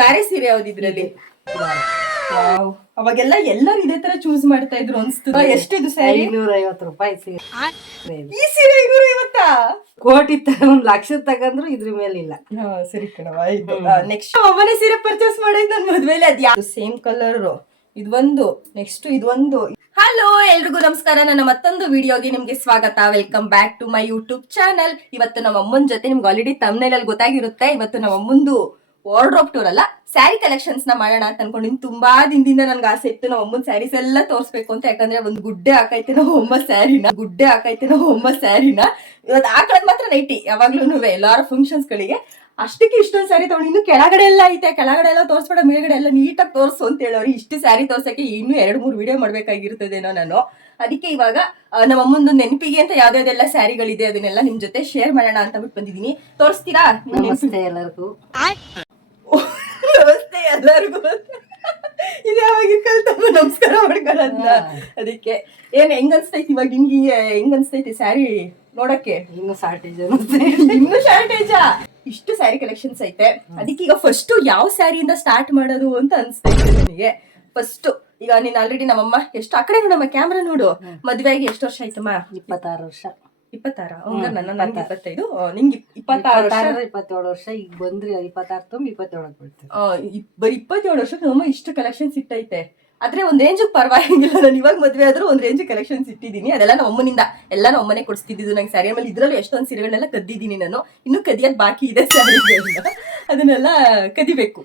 ದಾರೆ ಸೀರೆ ಯಾವ್ದು ಇದ್ರಲ್ಲಿ? ವಾವ್, ಅವಾಗೆಲ್ಲ ಎಲ್ಲರೂ ಇದೇ ತರ ಚೂಸ್ ಮಾಡ್ತಾ ಇದ್ರು ಅನ್ಸ್ತದ. ಎಷ್ಟಿದು ಸ್ಯಾರಿ? 550 ರೂಪಾಯಿ ಸೀರೆ. ಈ ಸೀರೆ 550? ಕೋಟಿ ಒಂದ್ ಲಕ್ಷ ತಗಂದ್ರು ಇದ್ರ ಮೇಲಿಲ್ಲ. ಸರಿ ಕಣವ. ನೆಕ್ಸ್ಟ್ ಅವನೇ ಸೀರೆ ಪರ್ಚೇಸ್ ಮಾಡಿದ್ ನನ್ ಮದ್ವೆಲಿ. ಅದ್ ಯಾವ್ದು ಸೇಮ್ ಕಲರ್ ಇದೊಂದು, ನೆಕ್ಸ್ಟ್ ಇದೊಂದು. ಹಲೋ ಎಲ್ರಿಗೂ ನಮಸ್ಕಾರ. ನನ್ನ ಮತ್ತೊಂದು ವಿಡಿಯೋಗೆ ನಿಮ್ಗೆ ಸ್ವಾಗತ. Welcome back to my YouTube channel. ಇವತ್ತು ನಮ್ಮ ಅಮ್ಮನ ಜೊತೆ ನಿಮ್ಗೆ ಆಲ್ರೆಡಿ ತಮ್ನೇಲ್ ಅಲ್ಲಿ ಗೊತ್ತಾಗಿರುತ್ತೆ. ಇವತ್ತು ನಮ್ಮ ಅಮ್ಮಂದು ವಾರ್ಡ್ರೋಬ್ ಟೂರ್ ಅಲ್ಲ, ಸ್ಯಾರಿ ಕಲೆಕ್ಷನ್ಸ್ ನ ಮಾಡೋಣ ಅಂತ ಅನ್ಕೊಂಡಿನಿ. ತುಂಬಾ ದಿನದಿಂದ ನನ್ಗೆ ಆಸೆ ಇತ್ತು ನಮ್ಮ ಅಮ್ಮನ ಸ್ಯಾರೀಸ್ ಎಲ್ಲ ತೋರಿಸ್ಬೇಕು ಅಂತ. ಯಾಕಂದ್ರೆ ಒಂದು ಗುಡ್ಡೆ ಹಾಕೈತೆ ನಾವು ಅಮ್ಮ ಸ್ಯಾರಿನ. ಇವತ್ತು ಹಾಕೊಳ್ಳೋದು ಮಾತ್ರ ನೈಟಿ, ಯಾವಾಗ್ಲೂ ಎಲ್ಲಾರು ಫಂಕ್ಷನ್ಸ್ ಗಳಿಗೆ. ಅಷ್ಟಕ್ಕೆ ಇಷ್ಟೊಂದು ಸ್ಯಾರಿ ತಗೊಂಡು ಇನ್ನು ಕೆಳಗಡೆ ಎಲ್ಲ ಐತೆ, ಕೆಳಗಡೆ ಎಲ್ಲ ತೋರಿಸ್ಬೇಡ, ಮೇಲ್ಗಡೆ ಎಲ್ಲ ನೀಟಾಗಿ ತೋರಿಸು ಅಂತ ಹೇಳೋರು. ಇಷ್ಟು ಸ್ಯಾರಿ ತೋರ್ಸಕ್ಕೆ ಇನ್ನೂ 2-3 ವಿಡಿಯೋ ಮಾಡ್ಬೇಕಾಗಿರ್ತದೇನೋ ನಾನು. ಅದಕ್ಕೆ ಇವಾಗ ನಮ್ಮ ಅಮ್ಮಂದು ನೆನಪಿಗೆ ಅಂತ ಯಾವ್ದಾವ್ದೆಲ್ಲ ಸ್ಯಾರಿಗಳಿದೆ ಅದನ್ನೆಲ್ಲ ನಿಮ್ ಜೊತೆ ಶೇರ್ ಮಾಡೋಣ ಅಂತ ಬಿಟ್ಟು ಬಂದಿದ್ದೀನಿ. ತೋರಿಸ್ತೀರಾ? ನಮಸ್ತೆ ಎಲ್ಲರಿಗೂ. ನಮಸ್ತೆ ಎಲ್ಲರಿಗೂ. ಇದು ಯಾವಾಗ ಕಲ್ತಮ್ಮ ನಮಸ್ಕಾರ ಮಾಡ್ಕೊಳ್ಳೋದ್ನ. ಅದಕ್ಕೆ ಏನ್ ಹೆಂಗ್ ಅನ್ಸ್ತೈತಿ ಇವಾಗ? ಹೆಂಗ್ ಅನ್ಸ್ತೈತಿ ಸ್ಯಾರಿ ನೋಡಕ್ಕೆ? ಇನ್ನು ಶಾರ್ಟೇಜ್ ಇನ್ನು ಶಾರ್ಟೇಜಾ? ಇಷ್ಟು ಸ್ಯಾರಿ ಕಲೆಕ್ಷನ್ಸ್ ಐತೆ. ಅದಕ್ಕೆ ಈಗ ಫಸ್ಟ್ ಯಾವ ಸ್ಯಾರಿಯಿಂದ ಸ್ಟಾರ್ಟ್ ಮಾಡೋದು ಅಂತ ಅನ್ಸ್ತೈತೆ ನನಗೆ. ಫಸ್ಟ್ ಈಗ ನೀನ್ ಆಲ್ರೆಡಿ ನಮ್ಮಮ್ಮ ಎಷ್ಟು ಆ ಕಡೆ ನೋಡಮ್ಮ, ಕ್ಯಾಮ್ರಾ ನೋಡು. ಮದ್ವೆ ಆಗಿ ಎಷ್ಟು ವರ್ಷ ಆಯ್ತಮ್ಮ? 26 ವರ್ಷ. 26? ನನ್ಗೆ 25. ನಿಂಗೆ 26 ವರ್ಷ? 27 ವರ್ಷ. ಈಗ ಬಂದ್ರಿ 26 ತುಂಬ 27 ಬಿಡ್ತೀವಿ. ಬರೀ 27 ವರ್ಷಕ್ಕೆ ನಮ್ಮಮ್ಮ ಇಷ್ಟು ಕಲೆಕ್ಷನ್ಸ್ ಇಟ್ಟೈತೆ. ಆದ್ರೆ ಒಂದ್ ರೇಂಜ್ ಪರವಾಗಿಲ್ಲ. ನಾನು ಇವಾಗ ಮದ್ವೆ ಆದ್ರೂ ಒಂದ್ ರೇಂಜ್ ಕಲೆಕ್ಷನ್ಸ್ ಇಟ್ಟಿದ್ದೀನಿ. ಅದೆಲ್ಲ ನಮ್ಮ ಅಮ್ಮನಿಂದ ಎಲ್ಲ ನಮ್ಮ ಅಮ್ಮನೆ ಕೊಡಿಸ್ತಿದ್ದು ನಂಗೆ ಸ್ಯಾರಿ. ಆಮೇಲೆ ಇದ್ರಲ್ಲೂ ಎಷ್ಟೊಂದು ಸೀರೆಗಳನ್ನೆಲ್ಲ ಕದ್ದಿದ್ದೀನಿ ನಾನು. ಇನ್ನು ಕದಿಯೋದ್ ಬಾಕಿ ಇದೆ ಸ್ಯಾರಿಗಳನ್ನ, ಅದನ್ನೆಲ್ಲ ಕದಿಬೇಕು.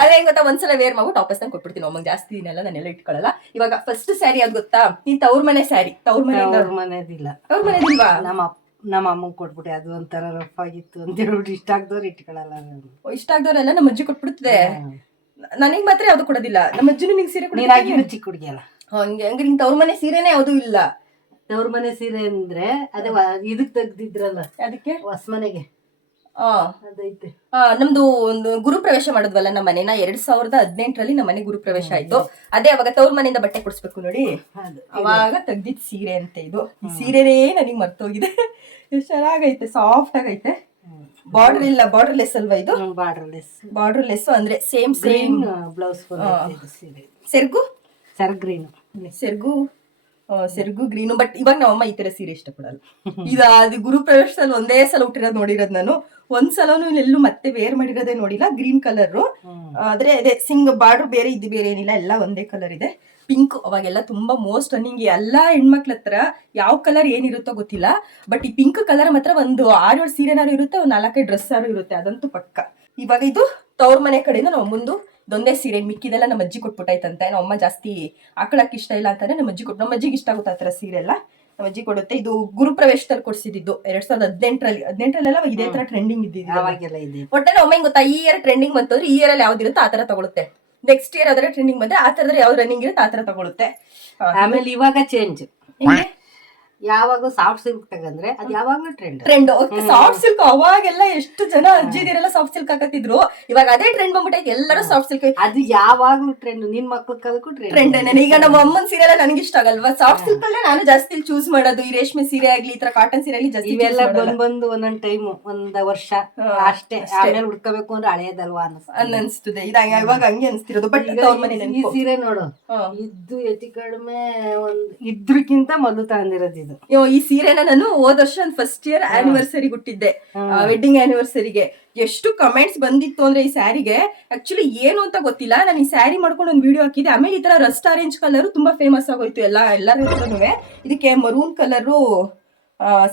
ಅದೇ ಹೆಂಗ್ ಗೊತ್ತಾ, ಒಂದ್ಸಲ ವೇರ್ ಮಾಡ್ಬಿಟ್ಟು ವಾಪಸ್ ತಂದು ಕೊಟ್ಬಿಡ್ತೀನಿ ಅಮ್ಮಂಗೆ. ಜಾಸ್ತಿ ದಿನೆಲ್ಲ ನಾನೆಲ್ಲ ಇಟ್ಕೊಳ್ಳಲ್ಲ. ಇವಾಗ ಫಸ್ಟ್ ಸ್ಯಾರಿ ಯಾವ್ದು ಗೊತ್ತಾ? ನೀನ್ ತವ್ರ ಮನೆ ಸ್ಯಾರಿ. ತವ್ರ ಮನೆದಿಲ್ಲ. ಮನೆದಿಲ್ವಾ? ನಮ್ಮ ಅಮ್ಮಂಗೆ ಕೊಟ್ಬಿಟ್ಟೆ. ಅದು ಒಂಥರ ರಫ್ ಆಗಿತ್ತು ಅಂತ ಹೇಳ್ಬಿಟ್ಟು ಇಷ್ಟ ಆಗ್ದವ್ರು ಇಟ್ಕೊಳ್ಳಲ್ಲ. ಇಷ್ಟ ಆಗ್ದವ್ರೆಲ್ಲ ನಮ್ಮ ಅಜ್ಜಿ ಕೊಟ್ಬಿಡ್ತದೆ. ನನಗ್ ಮಾತ್ರ ಯಾವ್ದು ಕೊಡೋದಿಲ್ಲ. ನಮ್ಮ ಅಜ್ಜಿನೂ ನಿಂಗೆ ಸೀರೆ ಕೊಡ್ತೀನಿ. ಚಿಕ್ಕ ಹುಡುಗಿಯಲ್ಲ ಹಂಗೆ. ಹಂಗೆ ನಿಂಗೆ ತವ್ರ ಮನೆ ಸೀರೆನೇ ಯಾವ್ದು ಇಲ್ಲ? ತವ್ರ ಮನೆ ಸೀರೆ ಅಂದ್ರೆ ಅದೇ ಇದಕ್ ತೆಗ್ದಿದ್ರಲ್ಲ, ಅದಕ್ಕೆ ಹೊಸ ಮನೆಗೆ ಅದೈತೆ. ನಮ್ದು ಒಂದು ಗುರು ಪ್ರವೇಶ ಮಾಡಿದ್ವಲ್ಲ ನಮ್ಮ ಮನೆನ 2018ರಲ್ಲಿ ನಮ್ಮ ಮನೆ ಗುರು ಪ್ರವೇಶ ಆಯ್ತು. ಅದೇ ಅವಾಗ ತವ್ರ ಮನೆಯಿಂದ ಬಟ್ಟೆ ಕೊಡ್ಸ್ಬೇಕು ನೋಡಿ, ಅವಾಗ ತೆಗ್ದಿದ್ ಸೀರೆ ಅಂತ ಇದು. ಈ ಸೀರೆನೇ ನನಗ್ ಮರ್ತೋಗಿದೆ. ಎಷ್ಟು ಚೆನ್ನಾಗೈತೆ, ಸಾಫ್ಟ್ ಆಗೈತೆ. ಬಾರ್ಡರ್ ಇಲ್ಲ, ಬಾರ್ಡರ್ ಲೆಸ್ ಅಲ್ವಾ ಇದು? ಬಾರ್ಡರ್ ಲೆಸ್ ಅಂದ್ರೆ ಸೇಮ್ ಬ್ಲೌಸ್. ಸೆರ್ಗು ಗ್ರೀನು. ಬಟ್ ಇವಾಗ ನಮ್ಮಮ್ಮ ಈ ತರ ಸೀರೆ ಇಷ್ಟಪಡಲ್ಲ. ಈಗ ಅದು ಗುರು ಪ್ರವೇಶದಲ್ಲಿ ಒಂದೇ ಸಲ ಹುಟ್ಟಿರೋದು ನೋಡಿರೋದು ನಾನು. ಒಂದ್ಸಲನು ಎಲ್ಲೂ ಮತ್ತೆ ವೇರ್ ಮಾಡಿರೋದೇ ನೋಡಿಲ್ಲ. ಗ್ರೀನ್ ಕಲರ್ ಆದ್ರೆ ಅದೇ ಸಿಂಗ್ ಬಾರ್ಡರ್ ಬೇರೆ ಇದ್ದು ಬೇರೆ ಏನಿಲ್ಲ, ಎಲ್ಲ ಒಂದೇ ಕಲರ್ ಇದೆ. ಪಿಂಕ್ ಅವಾಗೆಲ್ಲ ತುಂಬಾ ಮೋಸ್ಟ್ ರನ್ನಿಂಗ್. ಎಲ್ಲಾ ಹೆಣ್ಮಕ್ಳ ಹತ್ರ ಯಾವ ಕಲರ್ ಏನಿರುತ್ತೋ ಗೊತ್ತಿಲ್ಲ, ಬಟ್ ಈ ಪಿಂಕ್ ಕಲರ್ ಮಾತ್ರ ಒಂದು 6-7 ಸೀರೆನಾರು ಇರುತ್ತೆ, ಒಂದು 4-5 ಡ್ರೆಸ್ ಆರು ಇರುತ್ತೆ, ಅದಂತೂ ಪಕ್ಕ. ಇವಾಗ ಇದು ತವ್ರ ಮನೆ ಕಡೆಯಿಂದ ನಮ್ಮ ಮುಂದು ಇದೊಂದೇ ಸೀರೆ. ಮಿಕ್ಕಿದೆಲ್ಲ ನಮ್ಮ ಅಜ್ಜಿ ಕೊಟ್ಬಿಟ್ಟಾಯ್ತಂತೆ. ನಮ್ಮ ಅಮ್ಮ ಜಾಸ್ತಿ ಹಾಕೊಳಕ್ ಇಷ್ಟ ಇಲ್ಲ ಅಂತಾನೆ ನಮ್ಮ ಅಜ್ಜಿಗೆ ಇಷ್ಟ ಆಗುತ್ತೆ ಆ ತರ ಸೀರೆ ಎಲ್ಲ. ನಮ್ಮ ಅಜ್ಜಿ ಕೊಡುತ್ತೆ. ಇದು ಗುರು ಪ್ರವೇಶದಲ್ಲಿ ಕೊಡ್ಸಿದ್ದು 2018ರಲ್ಲೆಲ್ಲ ಇದೇ ತರ ಟ್ರೆಂಡಿಂಗ್ ಇದ್ದಿದ್ದು. ಒಟ್ಟೆ ನಮ್ಮ ಅಮ್ಮ ಗೊತ್ತಾ, ಈ ಇಯರ್ ಟ್ರೆಂಡಿಂಗ್ ಬಂತಂದ್ರೆ ಈ ಇಯರ್ ಅಲ್ಲಿ ಯಾವ್ದಿರುತ್ತೆ ಆ ತರ ತಗೊಳುತ್ತೆ. ನೆಕ್ಸ್ಟ್ ಇಯರ್ ಯಾವ್ದಾರ ಟ್ರೆಂಡಿಂಗ್ ಬಂದ್ರೆ ಆ ತರದ್ರೆ ಯಾವ್ದು ರನ್ನಿಂಗ್ ಇರುತ್ತೆ ಆ ತರ ತಗೊಳುತ್ತೆ. ಆಮೇಲೆ ಇವಾಗ ಚೇಂಜ್. ಯಾವಾಗ ಸಾಫ್ಟ್ ಸಿಲ್ಕ್ ತಗಂದ್ರೆ ಅದು ಯಾವಾಗ್ಲೂ ಟ್ರೆಂಡ್. ಸಾಫ್ಟ್ ಸಿಲ್ಕ್ ಅವಾಗೆಲ್ಲ ಎಷ್ಟು ಜನ ಅಜ್ಜಿದಿರೆಲ್ಲ ಸಾಫ್ಟ್ ಸಿಲ್ಕ್ ಹಾಕತ್ತಿದ್ರು. ಇವಾಗ ಅದೇ ಟ್ರೆಂಡ್ ಬಂದ್ಬಿಟ್ಟೈತೆ, ಎಲ್ಲರೂ ಸಾಫ್ಟ್ ಸಿಲ್ಕ್. ಅದು ಯಾವಾಗ್ಲೂ ಟ್ರೆಂಡ್. ನಿನ್ ಮಕ್ಳಕ್ಕೂ ಟ್ರೆಂಡ್. ಈಗ ನಮ್ಮ ಅಮ್ಮನ ಸೀರೆ ಎಲ್ಲ ನನಗೆ ಇಷ್ಟ ಆಗಲ್ವಾ? ಸಾಫ್ಟ್ ಸಿಲ್ಕ್ ಅಲ್ಲೇ ನಾನು ಜಾಸ್ತಿ ಚೂಸ್ ಮಾಡೋದು. ಈ ರೇಷ್ಮೆ ಸೀರೆ ಆಗ್ಲಿ, ಈ ತರ ಕಾಟನ್ ಸೀರೆ ಆಗ್ಲಿ ಜಾಸ್ತಿ. ಇವೆಲ್ಲ ಬಂದು ಒಂದೊಂದ್ ಟೈಮ್ ಒಂದ್ ವರ್ಷ ಅಷ್ಟೇ. ಆಮೇಲೆ ಉಡ್ಕೋಬೇಕು ಅಂದ್ರೆ ಹಳೆಯದಲ್ವಾ ಅನ್ಸ್ತದೆ. ಇವಾಗ ಹಂಗೆ ಅನ್ಸ್ತಿರೋದು. ಬಟ್ ಈ ಸೀರೆ ನೋಡು, ಇದ್ದು ಹೆಚ್ಚು ಕಡಿಮೆ ಇದ್ರಕ್ಕಿಂತ ಮೊದಲು ತಗೊಂಡಿರೋದು ಇದು. ಈ ಸೀರೆನ ನಾನು ಹೋದ ವರ್ಷ ಫಸ್ಟ್ ಇಯರ್ ಆನಿವರ್ಸರಿ ಹುಟ್ಟಿದ್ದೆ, ವೆಡ್ಡಿಂಗ್ ಆನಿವರ್ಸರಿಗೆ. ಎಷ್ಟು ಕಮೆಂಟ್ಸ್ ಬಂದಿತ್ತು ಅಂದ್ರೆ ಈ ಸ್ಯಾರಿಗೆ. ಆಕ್ಚುಲಿ ಏನು ಅಂತ ಗೊತ್ತಿಲ್ಲ, ನಾನು ಈ ಸ್ಯಾರಿ ಮಾಡ್ಕೊಂಡು ಒಂದು ವಿಡಿಯೋ ಹಾಕಿದ್ದೆ. ಆಮೇಲೆ ಈ ತರ ರಸ್ಟ್ ಆರೆಂಜ್ ಕಲರ್ ತುಂಬಾ ಫೇಮಸ್ ಆಗೋಯ್ತು ಎಲ್ಲರ ಹತ್ರನೂ. ಇದಕ್ಕೆ ಮರೂನ್ ಕಲರು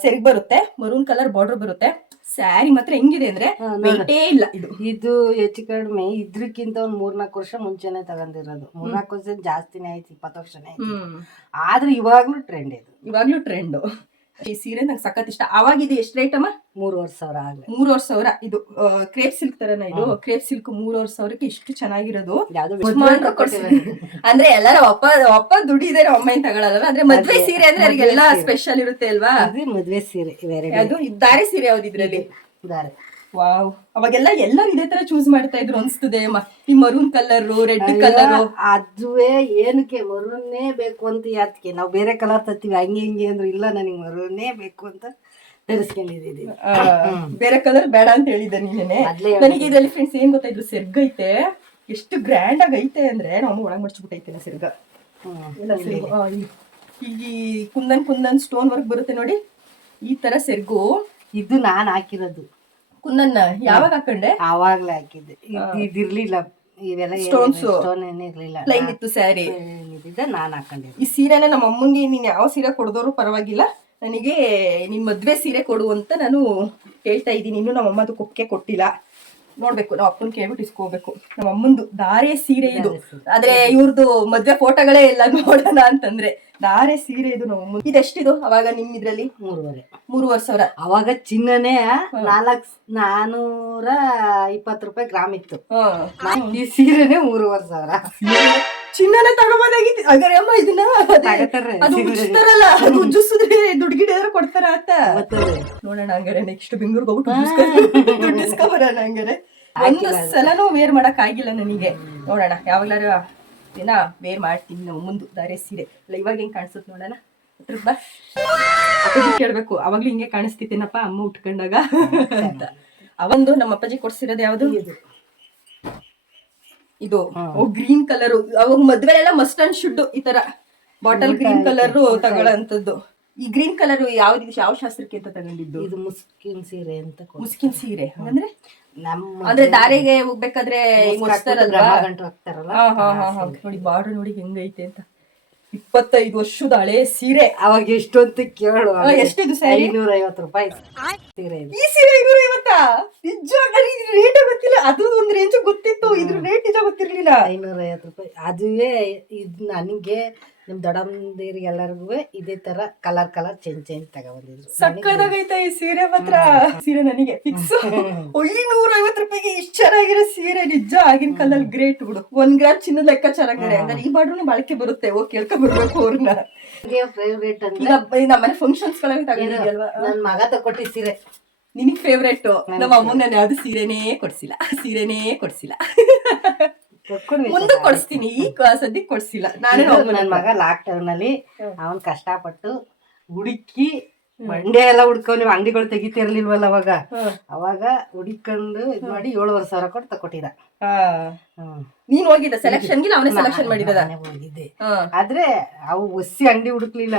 ಸೆರಗ್ ಬರುತ್ತೆ, ಮರೂನ್ ಕಲರ್ ಬಾರ್ಡರ್ ಬರುತ್ತೆ. ಸ್ಯಾರಿ ಮಾತ್ರ ಹೆಂಗಿದೆ ಅಂದ್ರೆ ವೆಯ್ಟೇ ಇಲ್ಲ. ಇದು ಹೆಚ್ಚು ಕಡಿಮೆ ಇದ್ರಕ್ಕಿಂತ ಒಂದ್ 3-4 ವರ್ಷ ಮುಂಚೆನೆ ತಗೊಂಡಿರೋದು. 3-4 ವರ್ಷ ಜಾಸ್ತಿನೇ ಆಯ್ತು, 20 ವರ್ಷನೇ ಆಯ್ತು. ಆದ್ರೆ ಇವಾಗ್ಲೂ ಟ್ರೆಂಡ್ ಇದು. ಇವಾಗ್ಲೂ ಟ್ರೆಂಡ್. ಈ ಸೀರೆ ನಂಗೆ ಸಖತ್ ಇಷ್ಟ. ಅವಾಗ ಇದು ಎಷ್ಟು ರೇಟ್ ಅಮ್ಮ? 3,500 ಆಗ್ಲಿ. 3,500. ಇದು ಕ್ರೇಪ್ ಸಿಲ್ಕ್ ತರನ. ಇದು ಕ್ರೇಪ್ ಸಿಲ್ಕ್ 3,500ಕ್ಕೆ ಇಷ್ಟು ಚೆನ್ನಾಗಿರೋದು. ಅಂದ್ರೆ ಎಲ್ಲಾರ ಒಪ್ಪ ದುಡಿದಾರೆ, ಅಮ್ಮ ಏನ್ ತಗೊಳಲ್ಲ. ಅಂದ್ರೆ ಮದ್ವೆ ಸೀರೆ ಅಂದ್ರೆ ಅವ್ರಿಗೆಲ್ಲ ಸ್ಪೆಷಲ್ ಇರುತ್ತೆ ಅಲ್ವಾ? ಮದ್ವೆ ಸೀರೆ. ಅದು ದಾರೆ ಸೀರೆ ಯಾವ್ದು ಇದ್ರಲ್ಲಿ? ದಾರೆ. ವಾವ್, ಅವಾಗೆಲ್ಲ ಎಲ್ಲರೂ ಇದೇ ತರ ಚೂಸ್ ಮಾಡ್ತಾ ಇದ್ರು ಅನ್ಸ್ತದೆ. ಈ ಮರೂನ್ ಕಲರ್, ರೆಡ್ ಕಲರ್. ಅದುವೇ ಏನಕ್ಕೆ ಮರೂನ್ನೇ ಬೇಕು ಅಂತ ಯಾತಕ್ಕೆ ನಾವು ಬೇರೆ ಕಲರ್ ತತ್ತೀವಿ ಹಂಗೆ ಹಿಂಗೆ ಅಂದ್ರೆ ಇಲ್ಲ, ನನಗೆ ಮರೂನ್ನೇ ಬೇಕು ಅಂತ ತರಿಸ್ಕೊಂಡಿದ್ದೀನಿ. ಬೇರೆ ಕಲರ್ ಬೇಡ ಅಂತ ಹೇಳಿದ್ದೆ ನೀನೇನೆ. ಮೊದ್ಲೇ ನನಗೆ ಇದ್ರಲ್ಲಿ ಫ್ರೆಂಡ್ಸ್ ಏನ್ ಗೊತ್ತಾಯ್ತು, ಸೆರ್ಗೈತೆ ಎಷ್ಟು ಗ್ರ್ಯಾಂಡ್ ಆಗಿ ಐತೆ ಅಂದ್ರೆ ನಮ್ಮ ಒಳಗ್ ಮಡ್ಚ್ಬಿಟ್ಟೈತೆ ಸೆರ್ಗ ಎಲ್ಲ ಈ ಕುಂದನ್ ಸ್ಟೋನ್ ವರ್ಕ್ ಬರುತ್ತೆ ನೋಡಿ, ಈ ತರ ಸೆರ್ಗು. ಇದು ನಾನ್ ಹಾಕಿರೋದು. ಕುಂದನ್ನ ಯಾವಾಗ ಹಾಕೊಂಡೆ? ಆವಾಗ್ಲೇ ಹಾಕಿದ್ದೆ. ಇದಿರ್ಲಿಲ್ಲ, ಇವೆಲ್ಲ ಸ್ಟೋನ್ ಏನಿರ್ಲಿಲ್ಲ, ಪ್ಲೈನ್ ಇತ್ತು ಸ್ಯಾರಿ. ನಾನ್ ಹಾಕೊಂಡಿದ್ದೆ ಈ ಸೀರೆನ ನಮ್ಮ ಅಮ್ಮಂಗೆ ನೀನ್ ಯಾವ ಸೀರೆ ಕೊಡದವ್ರು ಪರವಾಗಿಲ್ಲ, ನನಗೆ ನಿನ್ ಮದ್ವೆ ಸೀರೆ ಕೊಡು ಅಂತ ನಾನು ಹೇಳ್ತಾ ಇದ್ದೀನಿ. ಇನ್ನು ನಮ್ಮ ಅಮ್ಮ ಅದಕ್ಕೆ ಒಪ್ಪಿಗೆ ಕೊಟ್ಟಿಲ್ಲ. ನೋಡ್ಬೇಕು, ನಾವು ಅಪ್ಪನ ಕೇಳ್ಬಿಟ್ಟು ಇಸ್ಕೋಬೇಕು. ನಮ್ಮ ಅಮ್ಮಂದು ಧಾರೆ ಸೀರೆ ಇದು. ಆದ್ರೆ ಇವ್ರದ್ದು ಮದ್ವೆ ಫೋಟೋಗಳೇ ಇಲ್ಲ ನೋಡೋಣ ಅಂತಂದ್ರೆ. ಧಾರೆ ಸೀರೆ ಇದು ನಮ್ಮ ಅಮ್ಮ. ಇದೆಷ್ಟಿದು ಅವಾಗ ನಿಮ್ ಇದ್ರಲ್ಲಿ? 3,500. ಅವಾಗ ಚಿನ್ನನೇ 420 ರೂಪಾಯಿ ಗ್ರಾಮ್ ಇತ್ತು. ಈ ಸೀರೆನೆ 3,500. ಚಿನ್ನನ ತಗೊಂಬಂದಾಗಿತ್ತು. ಹಾಗಾದ್ರೆ ಅಮ್ಮ ಇದನ್ನ ಅದು ಉಜ್ತಾರಲ್ಲ, ಅದು ಉಜ್ಜಿಸಿದ್ರೆ ದುಡ್ಡು ಗಿಡ ಕೊಡ್ತಾರ ಅಂತ ನೋಡೋಣ. ಹಂಗಾರೆ ನೆಕ್ಸ್ಟ್ ಬೆಂಗಳೂರಿಗೆ ಹೋಗ್ಬಿಟ್ಟು ದುಡ್ಡು ಇಸ್ಕೊಬರೋಣ. ಹಂಗಾರೆ ಒಂದು ಸಲನೂ ವೇರ್ ಮಾಡಕ್ ಆಗಿಲ್ಲ ನನಗೆ. ನೋಡೋಣ ಯಾವಾಗ್ಲಾರು ದಿನ ವೇರ್ ಮಾಡ್ತೀನಿ ನಾವು ಮುಂದೆ ಧಾರೆ ಸೀರೆ. ಇಲ್ಲ ಇವಾಗ ಹೆಂಗ್ ಕಾಣಿಸುತ್ತೆ ನೋಡೋಣ. ಅಪ್ಪಾಜಿ ಕೇಳ್ಬೇಕು, ಅವಾಗ್ಲೂ ಹಿಂಗೆ ಕಾಣಿಸ್ತಿತ್ತೇನಪ್ಪ ಅಮ್ಮ ಉಟ್ಕೊಂಡಾಗ ಅಂತ. ಅವಂದು ನಮ್ಮ ಅಪ್ಪಾಜಿ ಕೊಡ್ಸಿರೋದು ಯಾವ್ದು ಇದು ಗ್ರೀನ್ ಕಲರ್. ಅವಾಗ ಮದ್ವೆಲೆಲ್ಲ ಮಸ್ಟ್ ಅಂಡ್ ಶುಡ್ ಈ ತರ ಬಾಟಲ್ ಗ್ರೀನ್ ಕಲರ್ ತಗೊಳ್ಳೋಂಥದ್ದು. ಈ ಗ್ರೀನ್ ಕಲರ್ ಯಾವ ಶಾಸ್ತ್ರಕ್ಕೆ ಅಂತ ತಗೊಂಡಿದ್ದು? ಇದು ಮುಸ್ಕಿನ್ ಸೀರೆ ಅಂತ. ಮುಸ್ಕಿನ್ ಸೀರೆ ಅಂದ್ರೆ ಅಂದ್ರೆ ದಾರಿಗೆ ಹೋಗ್ಬೇಕಾದ್ರೆ ನೋಡಿ ಬಾರ್ಡರ್ ನೋಡಿ ಹೆಂಗೈತೆ ಅಂತ. 25 ವರ್ಷದ ಹಳೆ ಸೀರೆ. ಅವಾಗ ಎಷ್ಟು ಅಂತ ಕೇಳು. ಎಷ್ಟಿದು ಸ್ಯಾರಿ? 550 ರೂಪಾಯಿ ಸೀರೆ. ಈ ಸೀರೆ 550? ನಿಜ ರೇಟ್ ಗೊತ್ತಿಲ್ಲ. ಅದು ಒಂದ್ ರೇಂಜ್ ಗೊತ್ತಿತ್ತು, ಇದ್ರ ರೇಟ್ ನಿಜ ಗೊತ್ತಿರ್ಲಿಲ್ಲ. 550 ರೂಪಾಯಿ. ಅದುವೇ ಇದು ನನಗೆ ನಿಮ್ ದೊಡ್ಡಮ್ಮಂದಿರಿಗೆ ಎಲ್ಲರಿಗೂ ಇದೇ ತರ ಕಲರ್ ಚೇಂಜ್ ತಗೊಂಡಿದ್ರು. ಸಕ್ಕದಾಗೈತೆ ಈ ಸೀರೆ ಮಾತ್ರ. ಸೀರೆ ನನಗೆ ಫಿಕ್ಸ್. 550 ರೂಪಾಯಿಗೆ ಇಷ್ಟ ಚೆನ್ನಾಗಿರೋ ಸೀರೆ. ನಿಜ ಆಗಿನ ಕಾಲದಲ್ಲಿ ಗ್ರೇಟ್ ಬಿಡು. 1 ಗ್ರಾಮ್ ಚಿನ್ನದ ಲೆಕ್ಕ ಚೆನ್ನಾಗಿದೆ. ಅಂದ್ರೆ ಈ ಬಾಡ್ರು ಬಾಳಿಕೆ ಬರುತ್ತೆ. ಹೋಗಿ ಕೇಳ್ಕೊ ಬರ್ಬೇಕು ಅವ್ರನ್ನ. ಫೇವ್ರೇಟ್ ಅಂದ್ರೆ ನಮ್ಮನೆ ಫಂಕ್ಷನ್ಸ್ ಗಳಲ್ಲಿ ತಗೊಂಡಿದ್ಯಲ್ವಾ, ನನ್ ಮಗ ತಗೊಟ್ಟಿ ಸೀರೆ ನಿನಗ್ ಫೇವ್ರೇಟ್. ನಮ್ಮ ಅಮ್ಮ ನಾನು ಯಾವ್ದು ಸೀರೆನೇ ಕೊಡ್ಸಿಲ್ಲ. ಮುಂದೆ ಕೊಡಿಸ್ತೀನಿ, ಈ ಸದ್ಯಕ್ಕೆ ಕೊಡ್ಸಿಲ್ಲ. ನನ್ ಮಗ ಲಾಕ್ ಡೌನ್ ಅಲ್ಲಿ ಅವನ್ ಕಷ್ಟಪಟ್ಟು ಹುಡುಕಿ ಮಂಡೆ ಎಲ್ಲ ಹುಡ್ಕೊ. ನೀವು ಅಂಗಡಿಗಳು ತೆಗಿತಿರ್ಲಿಲ್ವಲ್ಲ ಅವಾಗ ಹುಡುಕೊಂಡು ಇದ್ ಮಾಡಿ 7,500 ಕೊಟ್ಟು ತಕೊಟ್ಟಿದ. ನೀನ್ ಹೋಗಿದ್ದ ಸೆಲೆಕ್ಷನ್? ಅವನೇ ಸೆಲೆಕ್ಷನ್ ಮಾಡಿದ? ಹೋಗಿದ್ದೆ. ಆದ್ರೆ ಅವು ಒಸಿ ಅಂಗಡಿ ಹುಡುಕ್ಲಿಲ್ಲ.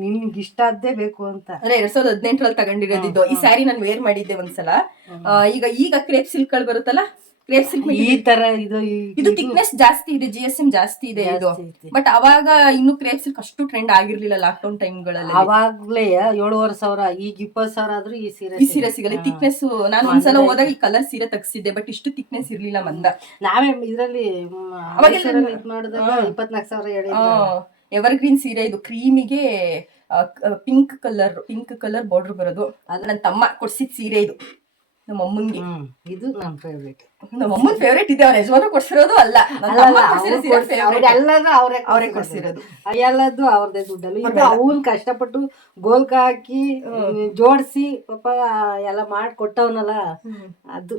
ನಿನ್ಗೆ ಇಷ್ಟ ಆದ್ದೇ ಬೇಕು ಅಂತ. ಅಂದ್ರೆ 2018ರಲ್ಲಿ ತಗೊಂಡಿರೋದಿದ್ದು. ಈ ಸ್ಯಾರಿ ನಾನು ವೇರ್ ಮಾಡಿದ್ದೆ ಒಂದ್ಸಲ. ಈಗ ಕ್ರೇಪ್ ಸಿಲ್ಕ್ ಗಳು ಬರುತ್ತಲ್ಲ, ಕ್ರೇಪ್ ಸಿಲ್ಕ್ ಈ ತರ ಇದು ಥಿಕ್ನೆಸ್ ಜಾಸ್ತಿ ಇದೆ, GSM ಜಾಸ್ತಿ ಇದೆ ಇದು. ಬಟ್ ಅವಾಗ ಇನ್ನು ಕ್ರೇಪ್ ಸಿಲ್ಕ್ ಅಷ್ಟು ಟ್ರೆಂಡ್ ಆಗಿರ್ಲಿಲ್ಲ ಲಾಕ್ ಡೌನ್ ಟೈಮ್ಗಳಲ್ಲಿ. ಅವಾಗ್ಲೇ 7,500. ಈಗ 20,000 ಆದ್ರೂ ಈ ಸೀರೆ ಸಿಗಲ್ಲ. ಥಿಕ್ನೆಸ್ ನಾನು ಒಂದ್ಸಲ ಹೋದಾಗ ಈ ಕಲರ್ ಸೀರೆ ತಗ್ಸಿದ್ದೆ, ಬಟ್ ಇಷ್ಟು ಥಿಕ್ನೆಸ್ ಇರ್ಲಿಲ್ಲ ಮಂದ. ನಾವೇ ಇದ್ರಲ್ಲಿ ಮಾಡಿದಾಗ 24,000 ಹೇಳಿದ್ರು. ಎವರ್ ಗ್ರೀನ್ ಸೀರೆ ಇದು. ಕ್ರೀಮಿಗೆ ಪಿಂಕ್ ಕಲರ್ ಬಾರ್ಡರ್ ಬರೋದು. ಅದು ನನ್ನ ತಮ್ಮ ಕೊಡ್ಸಿದ ಸೀರೆ ಇದು ನಮ್ಮ ಅಮ್ಮನ್ಗೆ. ಇದು ನಮ್ ಫೇವ್ರೇಟ್. ನಮ್ಮ ಅಮ್ಮನ್ ಫೇವ್ರೇಟ್ ಇದೆ. ಅವ್ರ ಯಜಮಾನ ಕೊಡ್ಸಿರೋದು ಅಲ್ಲ, ಎಲ್ಲರೂ ಅವರೇ ಕೊಡ್ಸಿರೋದು. ಎಲ್ಲದ್ದು ಅವ್ರದೇ ದುಡ್ಡಲ್ಲಿ. ಅವನ್ ಕಷ್ಟಪಟ್ಟು ಗೋಲ್ಕ ಹಾಕಿ ಜೋಡಿಸಿ ಪಾಪ ಎಲ್ಲ ಮಾಡಿ ಕೊಟ್ಟವನಲ್ಲ, ಅದು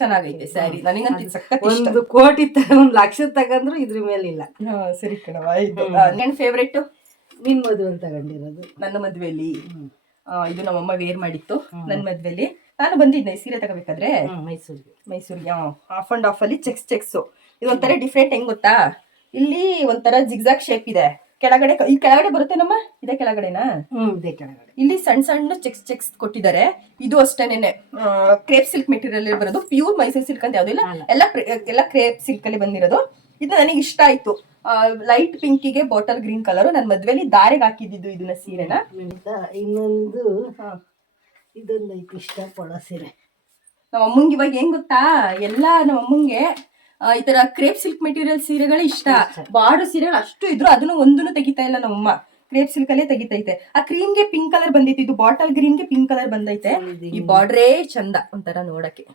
ಚೆನ್ನಾಗೈತೆ ಸ್ಯಾರಿ. ನನಗಂತ ಸಖತ್ 1 ಕೋಟಿ 1 ಲಕ್ಷ ತಗಂದ್ರು ಇದ್ರ ಮೇಲಿಲ್ಲ. ಸರಿ ಕಣವ. ಇದು ನನ್ ಫೇವ್ರೇಟ್. ನಿನ್ ಮದುವೆ ತಗೊಂಡಿರೋದು? ನನ್ನ ಮದ್ವೆಲಿ ಇದು ನಮ್ಮಮ್ಮ ವೇರ್ ಮಾಡಿತ್ತು. ನನ್ನ ಮದ್ವೆಲಿ ನಾನು ಬಂದಿದ್ದೆ ಸೀರೆ ತಗೋಬೇಕಾದ್ರೆ ಮೈಸೂರಿಗೆ. ಹಾಫ್ ಅಂಡ್ ಹಾಫ್ ಅಲ್ಲಿ ಚೆಕ್ಸ್. ಇದು ಒಂಥರ ಡಿಫ್ರೆಂಟ್. ಹೆಂಗ್ ಗೊತ್ತಾ, ಇಲ್ಲಿ ಒಂಥರ ಜಿಗ್ಜಾಗ್ ಶೇಪ್ ಇದೆ. ಕೆಳಗಡೆ ಈ ಕೆಳಗಡೆ ಬರುತ್ತೆ ನಮ್ಮ, ಇದೇ ಕೆಳಗಡೆನಾ? ಇದೇ ಕೆಳಗಡೆ. ಇಲ್ಲಿ ಸಣ್ಣ ಚೆಕ್ಸ್ ಕೊಟ್ಟಿದ್ದಾರೆ. ಇದು ಅಷ್ಟೇನೆ ಕ್ರೇಪ್ ಸಿಲ್ಕ್ ಮೆಟೀರಿಯಲ್ ಬರೋದು. ಪ್ಯೂರ್ ಮೈಸೂರು ಸಿಲ್ಕ್ ಅಂತ ಯಾವ್ದು ಇಲ್ಲ, ಎಲ್ಲ ಕ್ರೇಪ್ ಸಿಲ್ಕ್ ಅಲ್ಲಿ ಬಂದಿರೋದು. ಇದು ನನಗೆ ಇಷ್ಟ ಆಯ್ತು. ಲೈಟ್ ಪಿಂಕಿಗೆ ಬಾಟಲ್ ಗ್ರೀನ್ ಕಲರ್. ನನ್ನ ಮದ್ವೆಲಿ ದಾರೆಗೆ ಹಾಕಿದ್ದು ಇದನ್ನ ಸೀರೆನ. ಇನ್ನೊಂದು ಇದೊಂದೈತಿ ಇಷ್ಟ ಪಡೋ ಸೀರೆ. ನಮ್ಮ ಅಮ್ಮಂಗೆ ಇವಾಗ ಹೆಂಗ್ ಗೊತ್ತಾ, ಎಲ್ಲಾ ನಮ್ಮ ಅಮ್ಮಂಗೆ ಈ ತರ ಕ್ರೇಪ್ ಸಿಲ್ಕ್ ಮೆಟೀರಿಯಲ್ ಸೀರೆಗಳು ಇಷ್ಟ. ಬಾರ್ಡರ್ ಸೀರೆಗಳು ಅಷ್ಟು ಇದ್ರು ಅದನ್ನು ಒಂದನ್ನು ತೆಗಿತಾ ಇಲ್ಲ ನಮ್ಮಮ್ಮ. ಕ್ರೇಪ್ ಸಿಲ್ಕ್ ಅಲ್ಲೇ ತೆಗಿತೈತೆ. ಆ ಕ್ರೀಮ್ಗೆ ಪಿಂಕ್ ಕಲರ್ ಬಂದೈತೆ. ಇದು ಬಾಟಲ್ ಗ್ರೀನ್ಗೆ ಪಿಂಕ್ ಕಲರ್ ಬಂದೈತೆ. ಈ ಬಾರ್ಡ್ರೇ ಚಂದ ಒಂಥರ ನೋಡಕ್ಕೆ.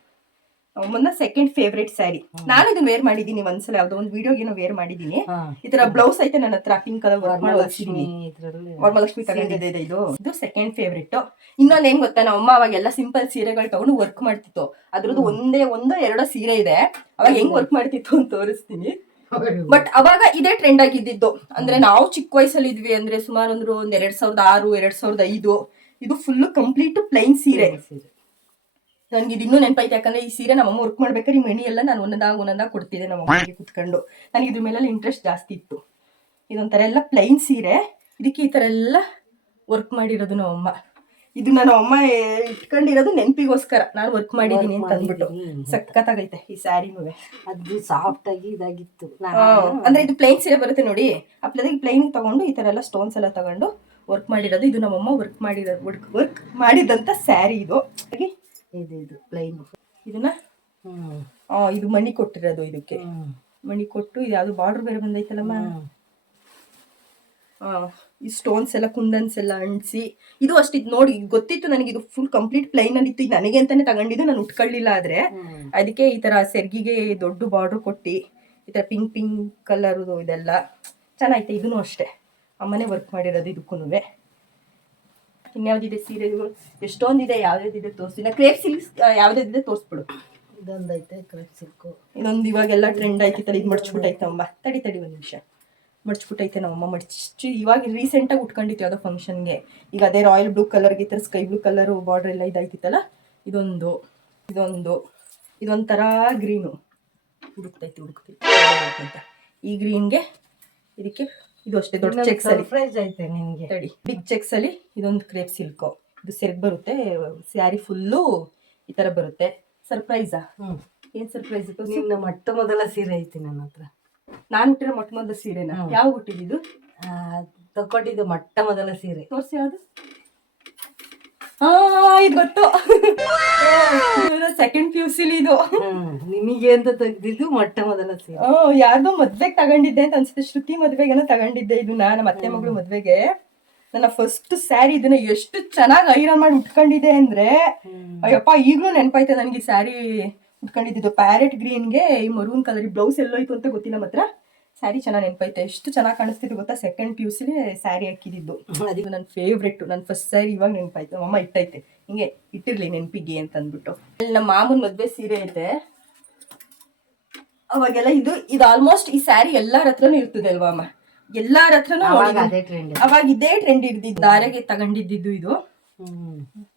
ಅಮ್ಮನ ಸೆಕೆಂಡ್ ಫೇವ್ರೇಟ್ ಸ್ಯಾರಿ. ನಾನು ಇದನ್ನ ವೇರ್ ಮಾಡಿದೀನಿ ಒಂದ್ಸಲ, ಯಾವ್ದೋ ಒಂದು ವಿಡಿಯೋಗೇನೋ ವೇರ್ ಮಾಡಿದೀನಿ. ಈ ತರ ಬ್ಲೌಸ್ ಐತೆ ನನ್ನ ಹತ್ರ, ಪಿಂಕ್ ಕಲರ್ ವರ್ಕ್ ಮಾಡಿ ವರಮಹಾಲಕ್ಷ್ಮಿ ತಗೊಂಡಿದ್ದೆ ಇದು ಸೆಕೆಂಡ್ ಫೇವ್ರೇಟ್. ಇನ್ನೊಂದ್ ಏನ್ ಗೊತ್ತಾ, ನಮ್ಮ ಅಮ್ಮ ಅವಾಗೆಲ್ಲ ಸಿಂಪಲ್ ಸೀರೆಗಳು ತಗೊಂಡು ವರ್ಕ್ ಮಾಡ್ತಿತ್ತು. ಅದ್ರದ್ದು ಒಂದೋ ಎರಡೋ ಸೀರೆ ಇದೆ. ಅವಾಗ ಹೆಂಗ್ ವರ್ಕ್ ಮಾಡ್ತಿತ್ತು ಅಂತ ತೋರಿಸ್ತೀನಿ. ಬಟ್ ಅವಾಗ ಇದೇ ಟ್ರೆಂಡ್ ಆಗಿದ್ದು. ಅಂದ್ರೆ ನಾವು ಚಿಕ್ಕ ವಯಸ್ಸಲ್ಲಿ ಇದ್ವಿ ಅಂದ್ರೆ ಸುಮಾರು ಒಂದು 2006 2005 ಇದು ಫುಲ್ ಕಂಪ್ಲೀಟ್ ಪ್ಲೈನ್ ಸೀರೆ. ಸೀರೆ ನನ್ಗೆ ಇದು ಇನ್ನೂ ನೆನಪೈತೆ, ಯಾಕಂದ್ರೆ ಈ ಸೀರೆ ನಮ್ಮಮ್ಮ ವರ್ಕ್ ಮಾಡ್ಬೇಕಾದ್ರೆ ಈ ಮಣಿ ಎಲ್ಲ ನಾನು ಒಂದೊಂದಾಗ ಕೊಡ್ತಿದ್ದೆ ನಮ್ಮಮ್ಮಗೆ ಕುತ್ಕೊಂಡು. ನನಗೆ ಇದ್ರ ಮೇಲೆಲ್ಲ ಇಂಟ್ರೆಸ್ಟ್ ಜಾಸ್ತಿ ಇತ್ತು. ಇದೊಂಥರ ಎಲ್ಲ ಪ್ಲೈನ್ ಸೀರೆ, ಇದಕ್ಕೆ ಈ ತರ ಎಲ್ಲ ವರ್ಕ್ ಮಾಡಿರೋದು ನಮ್ಮಮ್ಮ. ಇದು ನನ್ನ ಅಮ್ಮ ಇಟ್ಕೊಂಡಿರೋದು ನೆನಪಿಗೋಸ್ಕರ ನಾನು ವರ್ಕ್ ಮಾಡಿದೀನಿ ಅಂತ ಅಂದ್ಬಿಟ್ಟು. ಸಖತ್ತಾಗೈತೆ ಈ ಸ್ಯಾರಿನೂ. ಅದು ಸಾಫ್ಟ್ ಆಗಿ ಇದಾಗಿತ್ತು. ಅಂದ್ರೆ ಇದು ಪ್ಲೈನ್ ಸೀರೆ ಬರುತ್ತೆ ನೋಡಿ, ಆ ಪ್ಲೈನ್ ತಗೊಂಡು ಈ ತರ ಎಲ್ಲ ಸ್ಟೋನ್ಸ್ ಎಲ್ಲ ತಗೊಂಡು ವರ್ಕ್ ಮಾಡಿರೋದು. ಇದು ನಮ್ಮಮ್ಮ ವರ್ಕ್ ಮಾಡಿದಂತ ಸ್ಯಾರಿ ಇದು. ಇದು ಪ್ಲೈನ್. ಇದನ್ನ ಇದು ಮಣಿ ಕೊಟ್ಟಿರೋದು, ಇದಕ್ಕೆ ಮಣಿ ಕೊಟ್ಟು ಇದು ಯಾವ್ದು ಬಾರ್ಡರ್ ಬೇರೆ ಬಂದೈತಲ್ಲಮ್ಮ. ಈ ಸ್ಟೋನ್ಸ್ ಎಲ್ಲ ಕುಂದನ್ಸ್ ಎಲ್ಲ ಅಂಟಿಸಿ, ಇದು ಅಷ್ಟಿದ್ ನೋಡಿ ಗೊತ್ತಿತ್ತು ನನಗೆ. ಇದು ಫುಲ್ ಕಂಪ್ಲೀಟ್ ಪ್ಲೈನ್ ಅಲ್ಲಿ ಇತ್ತು. ಇದು ನನಗೆ ಅಂತಾನೆ ತಗೊಂಡಿದ್ದು, ನಾನು ಉಟ್ಕೊಳ್ಳಿಲ್ಲ. ಆದ್ರೆ ಅದಕ್ಕೆ ಈ ತರ ಸೆರ್ಗಿಗೆ ದೊಡ್ಡ ಬಾರ್ಡರ್ ಕೊಟ್ಟು ಈ ತರ ಪಿಂಕ್ ಕಲರ್ ಇದೆಲ್ಲ ಚೆನ್ನಾಗೈತೆ. ಇದನ್ನು ಅಷ್ಟೇ ಅಮ್ಮನೇ ವರ್ಕ್ ಮಾಡಿರೋದು ಇದಕ್ಕೂನುವೆ. ಇನ್ಯಾವ್ದಿದೆ ಸೀರೆಗಳು ಎಷ್ಟೊಂದಿದೆ, ಯಾವ್ಯಾವ್ದಿದೆ ತೋರಿಸ್ತೀನಿ. ಕ್ರೇಪ್ ಸಿಲ್ಕ್ ಯಾವ್ದಿದೆ ತೋರಿಸ್ಬಿಡು. ಇದೊಂದೈತೆ ಕ್ರೇಪ್ ಸಿಲ್ಕು. ಇದೊಂದು ಇವಾಗೆಲ್ಲ ಟ್ರೆಂಡ್ ಆಯ್ತಿತ್ತಲ್ಲ, ಇದು ಮಡ್ಚ್ಬಿಟ್ಟೈತೆ ಅಮ್ಮ. ತಡಿ ಒಂದ್ ನಿಮಿಷ. ಮಡ್ಚ್ಬಿಟ್ಟೈತೆ ನಮ್ಮಮ್ಮ ಮಡ್ಚಿ. ಇವಾಗ ರೀಸೆಂಟಾಗಿ ಉಟ್ಕೊಂಡಿತ್ತು ಯಾವುದೋ ಫಂಕ್ಷನ್ಗೆ. ಈಗ ಅದೇ ರಾಯಲ್ ಬ್ಲೂ ಕಲರ್ಗೆ ಈ ಥರ ಸ್ಕೈ ಬ್ಲೂ ಕಲರ್ ಬಾರ್ಡರ್ ಎಲ್ಲ ಇದಾಯ್ತಿತ್ತಲ್ಲ. ಇದೊಂಥರ ಗ್ರೀನು ಹುಡುಕ್ತೈತೆ. ಈ ಗ್ರೀನ್ಗೆ ಇದಕ್ಕೆ ಇದು ಅಷ್ಟೇ ದೊಡ್ಡ ಚೆಕ್ಸ್ ಅಲ್ಲಿ ಸರ್ಪ್ರೈಸ್ ಐತೆ ನಿನ್ಗೆ. ತಡಿ, ಬಿಗ್ ಚೆಕ್ಸ್ ಅಲ್ಲಿ ಇದೊಂದು ಕ್ರೇಪ್ ಸಿಲ್ಕು. ಇದು ಸೆರ್ಗ್ ಬರುತ್ತೆ, ಸ್ಯಾರಿ ಫುಲ್ಲು ಈ ತರ ಬರುತ್ತೆ. ಸರ್ಪ್ರೈಸಾ? ಏನ್ ಸರ್ಪ್ರೈಸ್? ನಿನ್ನ ಮೊಟ್ಟ ಮೊದಲ ಸೀರೆ ಐತಿ ನನ್ನ ಹತ್ರ. ನಾನು ಹುಟ್ಟಿರೋ ಮೊಟ್ಟ ಮೊದಲ ಸೀರೆನ? ಯಾವ ಹುಟ್ಟಿದ್ದು? ತಕೊಂಡಿದ್ದು ಮೊಟ್ಟ ಮೊದಲ ಸೀರೆ. ತೋರ್ಸಿ ಯಾವ್ದು? ಇದು ಗೊತ್ತು, ಸೆಕೆಂಡ್ PUC ಇದು. ನಿಮಗೆ ಅಂತ ತೆಗ್ದಿದ್ದು ಮೊಟ್ಟ ಮೊದಲ ಸೀರೆ. ಯಾರ್ದೋ ಮದ್ವೆಗೆ ತಗೊಂಡಿದ್ದೆ ಅಂತ ಅನ್ಸುತ್ತೆ. ಶ್ರುತಿ ಮದ್ವೆಗೆನ ತಗೊಂಡಿದ್ದೆ ಇದನ್ನ, ನಮ್ಮ ಅತ್ತೆ ಮಗಳು ಮದ್ವೆಗೆ. ನನ್ನ ಫಸ್ಟ್ ಸ್ಯಾರಿ. ಇದನ್ನ ಎಷ್ಟು ಚೆನ್ನಾಗಿ ಐರನ್ ಮಾಡಿ ಉಟ್ಕೊಂಡಿದ್ದೆ ಅಂದ್ರೆ ಅಯ್ಯಪ್ಪ, ಈಗ್ಲೂ ನೆನಪೈತೆ ನನಗೆ. ಸ್ಯಾರಿ ಉಟ್ಕೊಂಡಿದ್ದು ಪ್ಯಾರೆಟ್ ಗ್ರೀನ್ಗೆ ಈ ಮರೂನ್ ಕಲರ್. ಬ್ಲೌಸ್ ಎಲ್ಲೋಯ್ತು ಅಂತ ಗೊತ್ತಿಲ್ಲ, ಮಾತ್ರ ಸ್ಯಾರಿ ಚೆನ್ನಾಗಿ ನೆನಪೈತೆ. ಎಷ್ಟು ಚೆನ್ನಾಗಿ ಕಾಣಿಸ್ತಿದ್ದು ಗೊತ್ತಾ? ಸೆಕೆಂಡ್ PUC ಸ್ಯಾರಿ ಹಾಕಿದ್ದು. ಅದು ನನ್ನ ಫೇವ್ರೆಟ್. ನನ್ನ ಫಸ್ಟ್ ಸ್ಯಾರಿ ಇವಾಗ ನೆನಪಾಯ್ತು. ಅಮ್ಮ ಇಟ್ಟೈತೆ, ಹಿಂಗೆ ಇಟ್ಟಿರ್ಲಿ ನೆನಪಿಗೆ ಅಂತ ಅಂದ್ಬಿಟ್ಟು. ಅಲ್ಲಿ ನಮ್ಮ ಮಾಮೂನ್ ಮದ್ವೆ ಸೀರೆ ಐತೆ. ಅವಾಗೆಲ್ಲ ಇದು ಆಲ್ಮೋಸ್ಟ್ ಈ ಸ್ಯಾರಿ ಎಲ್ಲಾರ ಹತ್ರನೂ ಇರ್ತದೆ ಅಲ್ವಾ ಅಮ್ಮ? ಎಲ್ಲಾರ ಹತ್ರನೂ ಅವಾಗ ಇದೇ ಟ್ರೆಂಡ್ ಇರ್ದಿದ್ದು. ದಾರೆಗೆ ತಗೊಂಡಿದ್ದು ಇದು.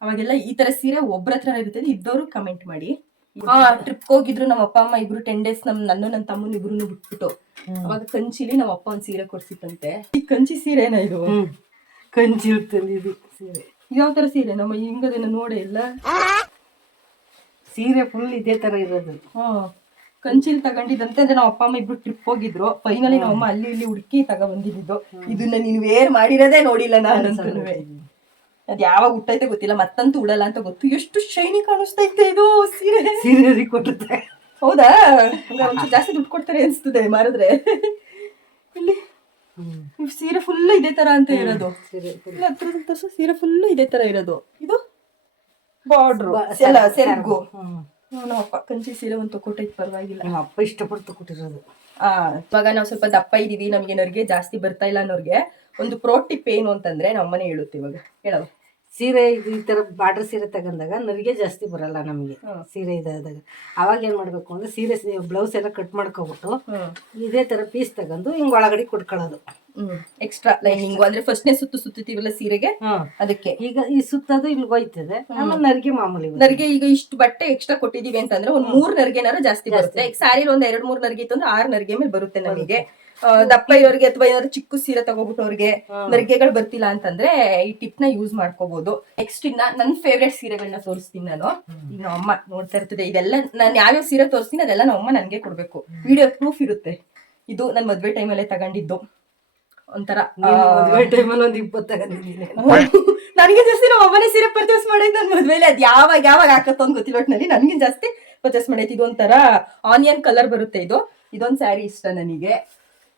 ಅವಾಗೆಲ್ಲ ಈ ತರ ಸೀರೆ ಒಬ್ರ ಹತ್ರ ಇರ್ತದೆ. ಇದ್ದವರು ಕಮೆಂಟ್ ಮಾಡಿ. ಟ್ರಿಪ್ ಹೋಗಿದ್ರು ನಮ್ಮ ಅಪ್ಪ ಅಮ್ಮ ಇಬ್ರು 10 days. ನನ್ನ ತಮ್ಮನ ಇಬ್ರು ಬಿಟ್ಬಿಟ್ಟು ಅವಾಗ ಕಂಚಿಲಿ ನಮ್ಮ ಅಪ್ಪ ಒಂದ್ ಸೀರೆ ಕೊಡ್ಸಿತ್ತಂತೆ. ಈ ಕಂಚಿ ಸೀರೆನಾ ಇದು? ಕಂಚಿ ಇರ್ತದೆ ಇದು ಸೀರೆ. ಯಾವ ತರ ಸೀರೆ ನಮ್ಮ ಹಿಂಗದೇನ ನೋಡೇ ಇಲ್ಲ. ಸೀರೆ ಫುಲ್ ಇದೇ ತರ ಇರೋದು. ಕಂಚಿಲಿ ತಗೊಂಡಿದ್ದಂತೆ. ಅಂದ್ರೆ ನಮ್ಮ ಅಪ್ಪ ಅಮ್ಮ ಇಬ್ರು ಟ್ರಿಪ್ ಹೋಗಿದ್ರು. ಫೈನಲಿ ನಮ್ಮ ಅಮ್ಮ ಅಲ್ಲಿ ಇಲ್ಲಿ ಹುಡುಕಿ ತಗೊಂಡ್ಬಂದಿದ್ದು. ಇದನ್ನ ನೀನ್ ವೇರ್ ಮಾಡಿರೋದೇ ನೋಡಿಲ್ಲ ನಾನಂತೂ. ಅದ್ ಯಾವಾಗ ಹುಟ್ಟೈತೆ ಗೊತ್ತಿಲ್ಲ, ಮತ್ತಂತೂ ಉಡಲ್ಲ ಅಂತ ಗೊತ್ತು. ಎಷ್ಟು ಶೈನಿ ಕಾಣಿಸ್ತೈತೆ ಇದು ಸೀರೆ. ಸೀರೆ ಕೊಡುತ್ತೆ. ಹೌದಾ? ಒಂಚೂರು ಜಾಸ್ತಿ ದುಡ್ಡು ಕೊಡ್ತಾರೆ ಅನ್ಸ್ತದೆ ಮಾರಿದ್ರೆ. ಇಲ್ಲಿ ಸೀರೆ ಫುಲ್ ಇದೇ ತರ ಅಂತ ಇರೋದು. ಸೀರೆ ಫುಲ್ ಇದೇ ತರ ಇರೋದು. ಇದು ಬಾರ್ಡ್ರು ಎಲ್ಲ ಸೆರ್ಗು. ನಮ್ಮಪ್ಪ ಕಂಚಿ ಸೀರೆ ಒಂದು ತಗೊಟ್ಟೈತೆ, ಪರವಾಗಿಲ್ಲ. ನಮ್ಮ ಅಪ್ಪ ಇಷ್ಟಪಟ್ಟು ತಗೊಟ್ಟಿರೋದು. ಇವಾಗ ನಾವು ಸ್ವಲ್ಪ ದಪ್ಪ ಇದೀವಿ, ನಮ್ಗೆ ನರ್ಗೆ ಜಾಸ್ತಿ ಬರ್ತಾ ಇಲ್ಲ ಅನ್ನೋರ್ಗೆ ಒಂದು ಪ್ರೋ ಟಿಪ್ ಏನು ಅಂತಂದ್ರೆ ನಮ್ಮ ಅಮ್ಮನೇ ಹೇಳುತ್ತೆ. ಇವಾಗ ಹೇಳವ. ಸೀರೆ ಇದು ಈ ತರ ಬಾರ್ಡರ್ ಸೀರೆ ತಗೊಂಡಾಗ ನರಿಗೆ ಜಾಸ್ತಿ ಬರಲ್ಲ ನಮಗೆ. ಸೀರೆ ಇದಾದಾಗ ಅವಾಗ ಏನ್ ಮಾಡ್ಬೇಕು ಅಂದ್ರೆ ಸೀರೆ ಬ್ಲೌಸ್ ಎಲ್ಲ ಕಟ್ ಮಾಡ್ಕೊಬಿಟ್ಟು ಇದೇ ತರ ಪೀಸ್ ತಗೊಂಡು ಹಿಂಗ್ ಒಳಗಡೆ ಕೊಟ್ಕೊಳ್ಳೋದು. ಎಕ್ಸ್ಟ್ರಾ ಲೈನಿಂಗ್ ಅಂದ್ರೆ ಫಸ್ಟ್ನೇ ಸುತ್ತೀವಲ್ಲ ಸೀರೆಗೆ, ಅದಕ್ಕೆ ಈಗ ಈ ಸುತ್ತದು ಇಲ್ಲಿ ಹೋಯ್ತದೆ. ಆಮೇಲೆ ನರಿಗೆ ಮಾಮೂಲಿ ನರಿಗೆ. ಈಗ ಇಷ್ಟು ಬಟ್ಟೆ ಎಕ್ಸ್ಟ್ರಾ ಕೊಟ್ಟಿದೀವಿ ಅಂತಂದ್ರೆ ಒಂದ್ 3 ನರ್ಗೆನಾರು ಜಾಸ್ತಿ ಬರುತ್ತೆ. ಈಗ ಸ್ಯಾರಿ ಒಂದ್ 2-3 ನರ್ಗೆ ಇತ್ತು ಅಂದ್ರೆ 6 ನರ್ಗೆ ಮೇಲೆ ಬರುತ್ತೆ ನಮಗೆ. ದಪ್ಪ ಇರೋರಿಗೆ ಅಥವಾ ಏನಾದ್ರು ಚಿಕ್ಕ ಸೀರೆ ತಗೋಬಿಟ್ಟವ್ರಿಗೆ ನರ್ಗೆಗಳು ಬರ್ತಿಲ್ಲ ಅಂತಂದ್ರೆ ಈ ಟಿಪ್ ನ ಯೂಸ್ ಮಾಡ್ಕೋಬಹುದು. ನೆಕ್ಸ್ಟ್ ಇನ್ನ ನನ್ ಫೇವ್ರೆಟ್ ಸೀರೆಗಳನ್ನ ತೋರಿಸ್ತೀನಿ ನಾನು. ಈಗ ನಮ್ಮ ಅಮ್ಮ ನೋಡ್ತಾ ಇರ್ತದೆ. ಇದೆಲ್ಲ ನಾನು ಯಾವ್ಯಾವ ಸೀರೆ ತೋರಿಸ್ತೀನಿ ಅದೆಲ್ಲ ನಮ್ಮ ಅಮ್ಮ ನನ್ಗೆ ಕೊಡ್ಬೇಕು. ವಿಡಿಯೋ ಪ್ರೂಫ್ ಇರುತ್ತೆ. ಇದು ನನ್ ಮದ್ವೆ ಟೈಮಲ್ಲೇ ತಗೊಂಡಿದ್ದು. ಒಂಥರ ಮದ್ವೆ ಟೈಮಲ್ಲಿ ಒಂದು 20 ತಗೊಂಡಿದ್ದೀನಿ. ನನಗೆ ಜಾಸ್ತಿ ನಮ್ಮ ಅಮ್ಮನೇ ಸೀರೆ ಪರ್ಚೇಸ್ ಮಾಡೈತೆ ನನ್ ಮದ್ವೆಲಿ. ಅದ್ ಯಾವಾಗ ಹಾಕತ್ತ ಅಂತ ಗೊತ್ತಿಲ್ಲ. ಒಟ್ಟಿನಲ್ಲಿ ನನ್ಗೆ ಜಾಸ್ತಿ ಪರ್ಚೇಸ್ ಮಾಡೈತಿ. ಇದು ಒಂಥರ ಆನಿಯನ್ ಕಲರ್ ಬರುತ್ತೆ. ಇದೊಂದ್ ಸ್ಯಾರಿ ಇಷ್ಟ ನನಗೆ,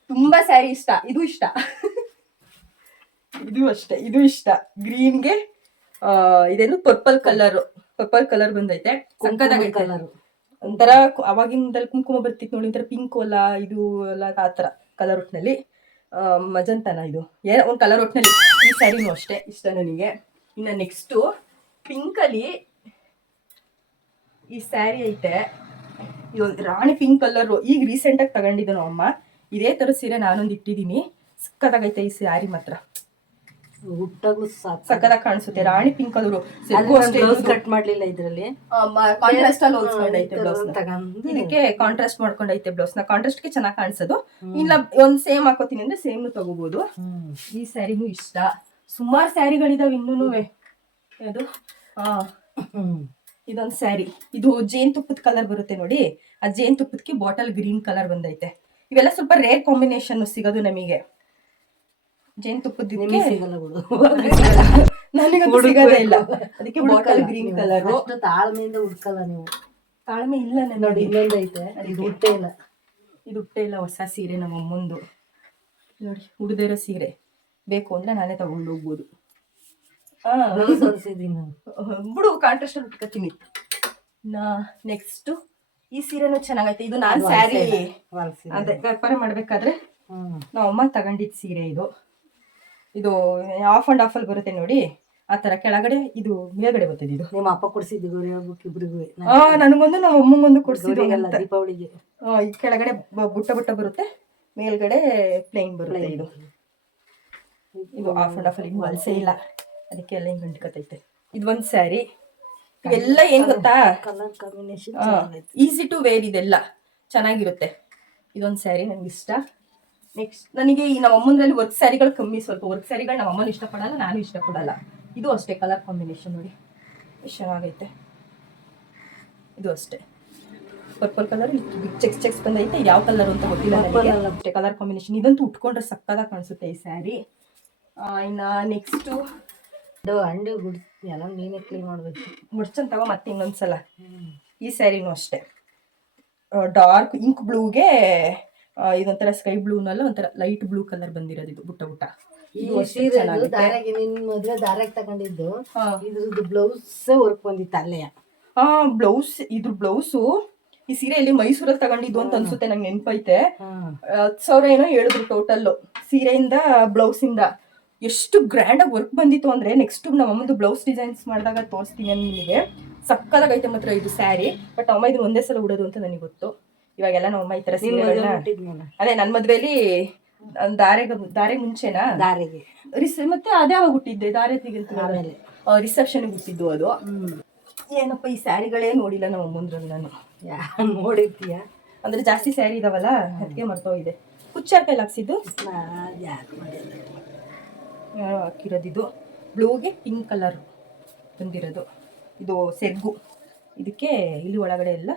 ತುಂಬಾ ಸ್ಯಾರಿ ಇಷ್ಟ. ಇದು ಇಷ್ಟ. ಇದು ಅಷ್ಟೇ, ಇದು ಇಷ್ಟ. ಗ್ರೀನ್ಗೆ ಇದೇನು ಪರ್ಪಲ್ ಕಲರ್ ಬಂದೈತೆ. ಸಕ್ಕತ್ತಾಗೈತೆ ಕಲರ್. ಒಂಥರ ಅವಾಗಿಂದಲ್ಲಿ ಕುಂಕುಮ ಬರ್ತಿತ್ತು ನೋಡಿ, ಒಂಥರ ಪಿಂಕ್ ಅಲ್ಲ ಇದು ಎಲ್ಲ ಆ ಥರ ಕಲರ್ ಒಟ್ಟಿನಲ್ಲಿ. ಮಜಂತನ ಇದು ಏನೋ ಒಂದು ಕಲರ್ ಒಟ್ಟಿನಲ್ಲಿ. ಈ ಸ್ಯಾರಿನೂ ಅಷ್ಟೇ ಇಷ್ಟ ನನಗೆ. ಇನ್ನು ನೆಕ್ಸ್ಟು ಪಿಂಕಲ್ಲಿ ಈ ಸ್ಯಾರಿ ಐತೆ. ಇದೊಂದು ರಾಣಿ ಪಿಂಕ್ ಕಲರು. ಈಗ ರೀಸೆಂಟಾಗಿ ತಗೊಂಡಿದ್ದು ನಮ್ಮ ಅಮ್ಮ. ಇದೇ ಥರ ಸೀರೆ ನಾನೊಂದು ಇಟ್ಟಿದ್ದೀನಿ. ಸಕ್ಕತ್ತಾಗೈತೆ ಈ ಸ್ಯಾರಿ ಮಾತ್ರ. ಹುಟ್ಟಾಗ್ಲೂ ಸಾಕು. ಸಕ್ಕದಾಗಿ ಕಾಣಿಸುತ್ತೆ. ರಾಣಿ ಪಿಂಕ್ ಕಲರು ಸೆರಗು ಅಷ್ಟೇ. ಬ್ಲೌಸ್ ಕಟ್ ಮಾಡ್ಲಿಲ್ಲ ಇದ್ರಲ್ಲಿ, ಕಾಂಟ್ರಾಸ್ಟ್ ಅಲ್ಲಿ ಹೊಲ್ಸ್ಕೊಂಡೈತೆ ಬ್ಲೌಸ್ ತಗೊಂಡು ಇದಕ್ಕೆ ಕಾಂಟ್ರಾಸ್ಟ್ ಮಾಡ್ಕೊಂಡೈತೆ ಬ್ಲೌಸ್ ನ. ಕಾಂಟ್ರಾಸ್ಟ್ ಗೆ ಚೆನ್ನಾಗಿ ಕಾಣಿಸೋದು. ಇಲ್ಲ ಒಂದ್ ಸೇಮ್ ಹಾಕೋತೀನಿ ಅಂದ್ರೆ ಸೇಮ್ ತಗೋಬಹುದು. ಈ ಸ್ಯಾರಿನೂ ಇಷ್ಟ. ಸುಮಾರು ಸ್ಯಾರಿಗಳಿದಾವೆ ಇನ್ನೂನು. ಅದು ಇದೊಂದ್ ಸ್ಯಾರಿ, ಇದು ಜೇನ್ ತುಪ್ಪದ ಕಲರ್ ಬರುತ್ತೆ ನೋಡಿ. ಆ ಜೇನ್ ತುಪ್ಪದಕ್ಕೆ ಬಾಟಲ್ ಗ್ರೀನ್ ಕಲರ್ ಬಂದೈತೆ. ಇವೆಲ್ಲ ಸ್ವಲ್ಪ ರೇರ್ ಕಾಂಬಿನೇಷನ್ ಸಿಗೋದು ನಮಗೆ. ಜೇನ್ ತುಪ್ಪದಕ್ಕೆ ಸಿಗಲ್ಲ ಬಿಡು, ನನಗಂತೂ ಸಿಗೋದೇ ಇಲ್ಲ. ಅದಕ್ಕೆ ಬಾಟಲ್ ಗ್ರೀನ್ ಕಲರ್. ಅಷ್ಟು ತಾಳ್ಮೆಯಿಂದ ಹುಡ್ಕಲ್ಲ ನೀವು. ತಾಳ್ಮೆ ಇಲ್ಲ ನೋಡಿ ನೋಡಿ. ಇನ್ನೊಂದು ಐತೆ, ಇದು ಹುಟ್ಟೇ ಇಲ್ಲ. ಇದು ಹುಟ್ಟೆ ಇಲ್ಲ. ಹೊಸ ಸೀರೆ ನಮ್ಮ ಅಮ್ಮಂದು ನೋಡಿ, ಉಡ್ದಿರೋ ಸೀರೆ. ಬೇಕು ಅಂದ್ರೆ ನಾನೇ ತಗೊಂಡು ಹೋಗ್ಬೋದು. ಬ್ಲೌಸ್ ಹೊಲ್ಸಿದೀನಿ ನಾನು. ಬಿಡು, ಕಾಂಟ್ರಾಸ್ಟ್ ಅಲ್ಲಿ ಉಟ್ಕೋತೀನಿ. ನೆಕ್ಸ್ಟ್ ಈ ಸೀರೆನೂ ಚೆನ್ನಾಗೈತೆ. ಇದು ನಾನ್ ಸ್ಯಾರಿ ಹೊಲ್ಸಿದ್ದೀನಿ. ಅದೇ ವ್ಯಾಪಾರ ಮಾಡ್ಬೇಕಾದ್ರೆ ನಮ್ಮ ಅಮ್ಮ ತಗೊಂಡಿದ್ ಸೀರೆ ಇದು. ಇದು ಆಫ್ ಅಂಡ್ ಆಫ್ ಅಲ್ಲಿ ಬರುತ್ತೆ ನೋಡಿ, ಆ ತರ. ಕೆಳಗಡೆ ಇದು ಮೇಲ್ಗಡೆ ಬರ್ತದೆ. ಇದು ನಿಮ್ಮ ಅಪ್ಪ ಕೊಡ್ಸಿದ್ದು ಗೌರಿ ಹಬ್ಬಕ್ಕೆ ಇಬ್ರಿಗೂ. ನನಗೊಂದು ನಮ್ಮ ಅಮ್ಮಂಗೊಂದು ಕೊಡ್ಸಿದ್ರು. ದೀಪಾವಳಿಗೆ. ಈ ಕೆಳಗಡೆ ಬುಟ್ಟ ಬುಟ್ಟ ಬರುತ್ತೆ, ಮೇಲ್ಗಡೆ ಪ್ಲೇನ್ ಬರುತ್ತೆ. ಇದು ಆಫ್ ಅಂಡ್ ಆಫ್ ಅಲ್ಲಿ ಹೊಲ್ಸೇ ಇಲ್ಲ, ಅದಕ್ಕೆ ಎಲ್ಲ ಹಿಂಗ್ ಗಂಟ್ಕತೈತೆ. ಇದೊಂದ್ ಸ್ಯಾರಿ. ಇವೆಲ್ಲ ಏನ್ ಗೊತ್ತಾ, colour combination easy to wear. ಇದೆಲ್ಲ ಚೆನ್ನಾಗಿರುತ್ತೆ. ಇದೊಂದ್ ಸ್ಯಾರಿ ನಂಗೆ ಇಷ್ಟ. ನೆಕ್ಸ್ಟ್ ನನಗೆ ಈ ನಮ್ಮ ಅಮ್ಮಂದ್ರಲ್ಲಿ ವರ್ಕ್ ಸ್ಯಾರಿಗಳು ಕಮ್ಮಿ. ಸ್ವಲ್ಪ ವರ್ಕ್ ಸ್ಯಾರಿಗಳು ನಮ್ಮ ಅಮ್ಮನ ಇಷ್ಟಪಡಲ್ಲ, ನಾನು ಇಷ್ಟಪಡಲ್ಲ. ಇದು ಅಷ್ಟೇ ಕಲರ್ ಕಾಂಬಿನೇಷನ್ ನೋಡಿ, ಎಷ್ಟು ಚೆನ್ನಾಗೈತೆ. ಇದು ಅಷ್ಟೇ ಪರ್ಪಲ್ ಕಲರ್, ಚೆಕ್ಸ್ ಬಂದೈತೆ. ಯಾವ ಕಲರ್ ಅಂತ ಗೊತ್ತಿಲ್ಲ ನನಗೆ. ಅಷ್ಟೇ ಕಲರ್ ಕಾಂಬಿನೇಷನ್. ಇದಂತೂ ಉಟ್ಕೊಂಡ್ರೆ ಸಕ್ಕದಾಗಿ ಕಾಣಿಸುತ್ತೆ ಈ ಸ್ಯಾರಿ. ಇನ್ನ ನೆಕ್ಸ್ಟು ಅಂಡು ಗುಡ್ ಎಲ್ಲ ನೀನೇ ಕ್ಲೀನ್ ಮಾಡ್ಬೇಕು. ಮುಡ್ಚನ್ ತಗೋ ಮತ್ತೆ ಇನ್ನೊಂದ್ಸಲ. ಈ ಸ್ಯಾರಿನೂ ಅಷ್ಟೇ ಡಾರ್ಕ್ ಇಂಕ್ ಬ್ಲೂಗೆ ಇದೊಂಥರ ಸ್ಕೈ ಬ್ಲೂನಲ್ಲ ಒಂಥರ ಲೈಟ್ ಬ್ಲೂ ಕಲರ್ ಬಂದಿರೋದು. ಇದು ಬುಟ್ಟ ಬುಟ್ಟ. ಇದು ಸೀರೆ ದಾರಾಗಿ ನಿನ್ ಮದ್ವೆ ದಾರಾಗಿ ತಗೊಂಡಿದ್ದು. ಇದ್ರದ್ದು ಬ್ಲೌಸ್ ವರ್ಕ್ ಬಂದಿತ್ತು ಅಲ್ಲೇ. ಬ್ಲೌಸ್, ಇದ್ರ ಬ್ಲೌಸು ಈ ಸೀರೆಯಲ್ಲಿ ಮೈಸೂರಲ್ಲಿ ತಗೊಂಡಿದ್ದು ಅಂತ ಅನ್ಸುತ್ತೆ, ನಂಗೆ ನೆನಪೈತೆ. 10,000 ಏನೋ ಹೇಳಿದ್ರು ಟೋಟಲ್. ಸೀರೆಯಿಂದ ಬ್ಲೌಸ್ ಇಂದ ಎಷ್ಟು ಗ್ರ್ಯಾಂಡ್ ಆಗಿ ವರ್ಕ್ ಬಂದಿತ್ತು ಅಂದ್ರೆ, ನೆಕ್ಸ್ಟ್ ನಮ್ಮ ಅಮ್ಮಂದು ಬ್ಲೌಸ್ ಡಿಸೈನ್ಸ್ ಮಾಡಿದಾಗ ತೋರಿಸ್ತೀನಿ ನಿಮಗೆ. ಸಕ್ಕದಾಗೈತೆ ಮಾತ್ರ ಇದು ಸ್ಯಾರಿ. ಬಟ್ ಅಮ್ಮ ಇದನ್ನ ಒಂದೇ ಸಲ ಉಡೋದು ಅಂತ ನನಗೆ ಗೊತ್ತು. ಇವಾಗೆಲ್ಲ ನಮ್ಮಮ್ಮ ಈ ತರ ಸೀರೆಗಳನ್ನ, ಅದೇ ನನ್ನ ಮದ್ವೆಲಿ ದಾರೆ ಮುಂಚೆನಾ ದಾರಿಗೆ ಮತ್ತೆ ಅದೇ ಅವಾಗ ಹುಟ್ಟಿದ್ದೆ. ದಾರೆ ಆಮೇಲೆ ರಿಸೆಪ್ಷನ್ ಹುಟ್ಟಿದ್ದು ಅದು. ಏನಪ್ಪ ಈ ಸ್ಯಾರಿಗಳೇ ನೋಡಿಲ್ಲ ನಮ್ಮ ಅಮ್ಮಂದ್ರಲ್ಲಿ ನಾನು. ನೋಡಿರ್ತೀಯ ಅಂದ್ರೆ ಜಾಸ್ತಿ ಸ್ಯಾರಿ ಇದಾವಲ್ಲ, ಅದಕ್ಕೆ ಮರ್ತೋಗಿದೆ. ಕುಚ್ಚಾರ್ ಕೈಲಿ ಹಾಕ್ಸಿದ್ದು ಹಾಕಿರೋದಿದು. ಬ್ಲೂಗೆ ಪಿಂಕ್ ಕಲರ್ ಬಂದಿರೋದು. ಇದು ಸೆರ್ಗು. ಇದಕ್ಕೆ ಇಲ್ಲಿ ಒಳಗಡೆ ಎಲ್ಲ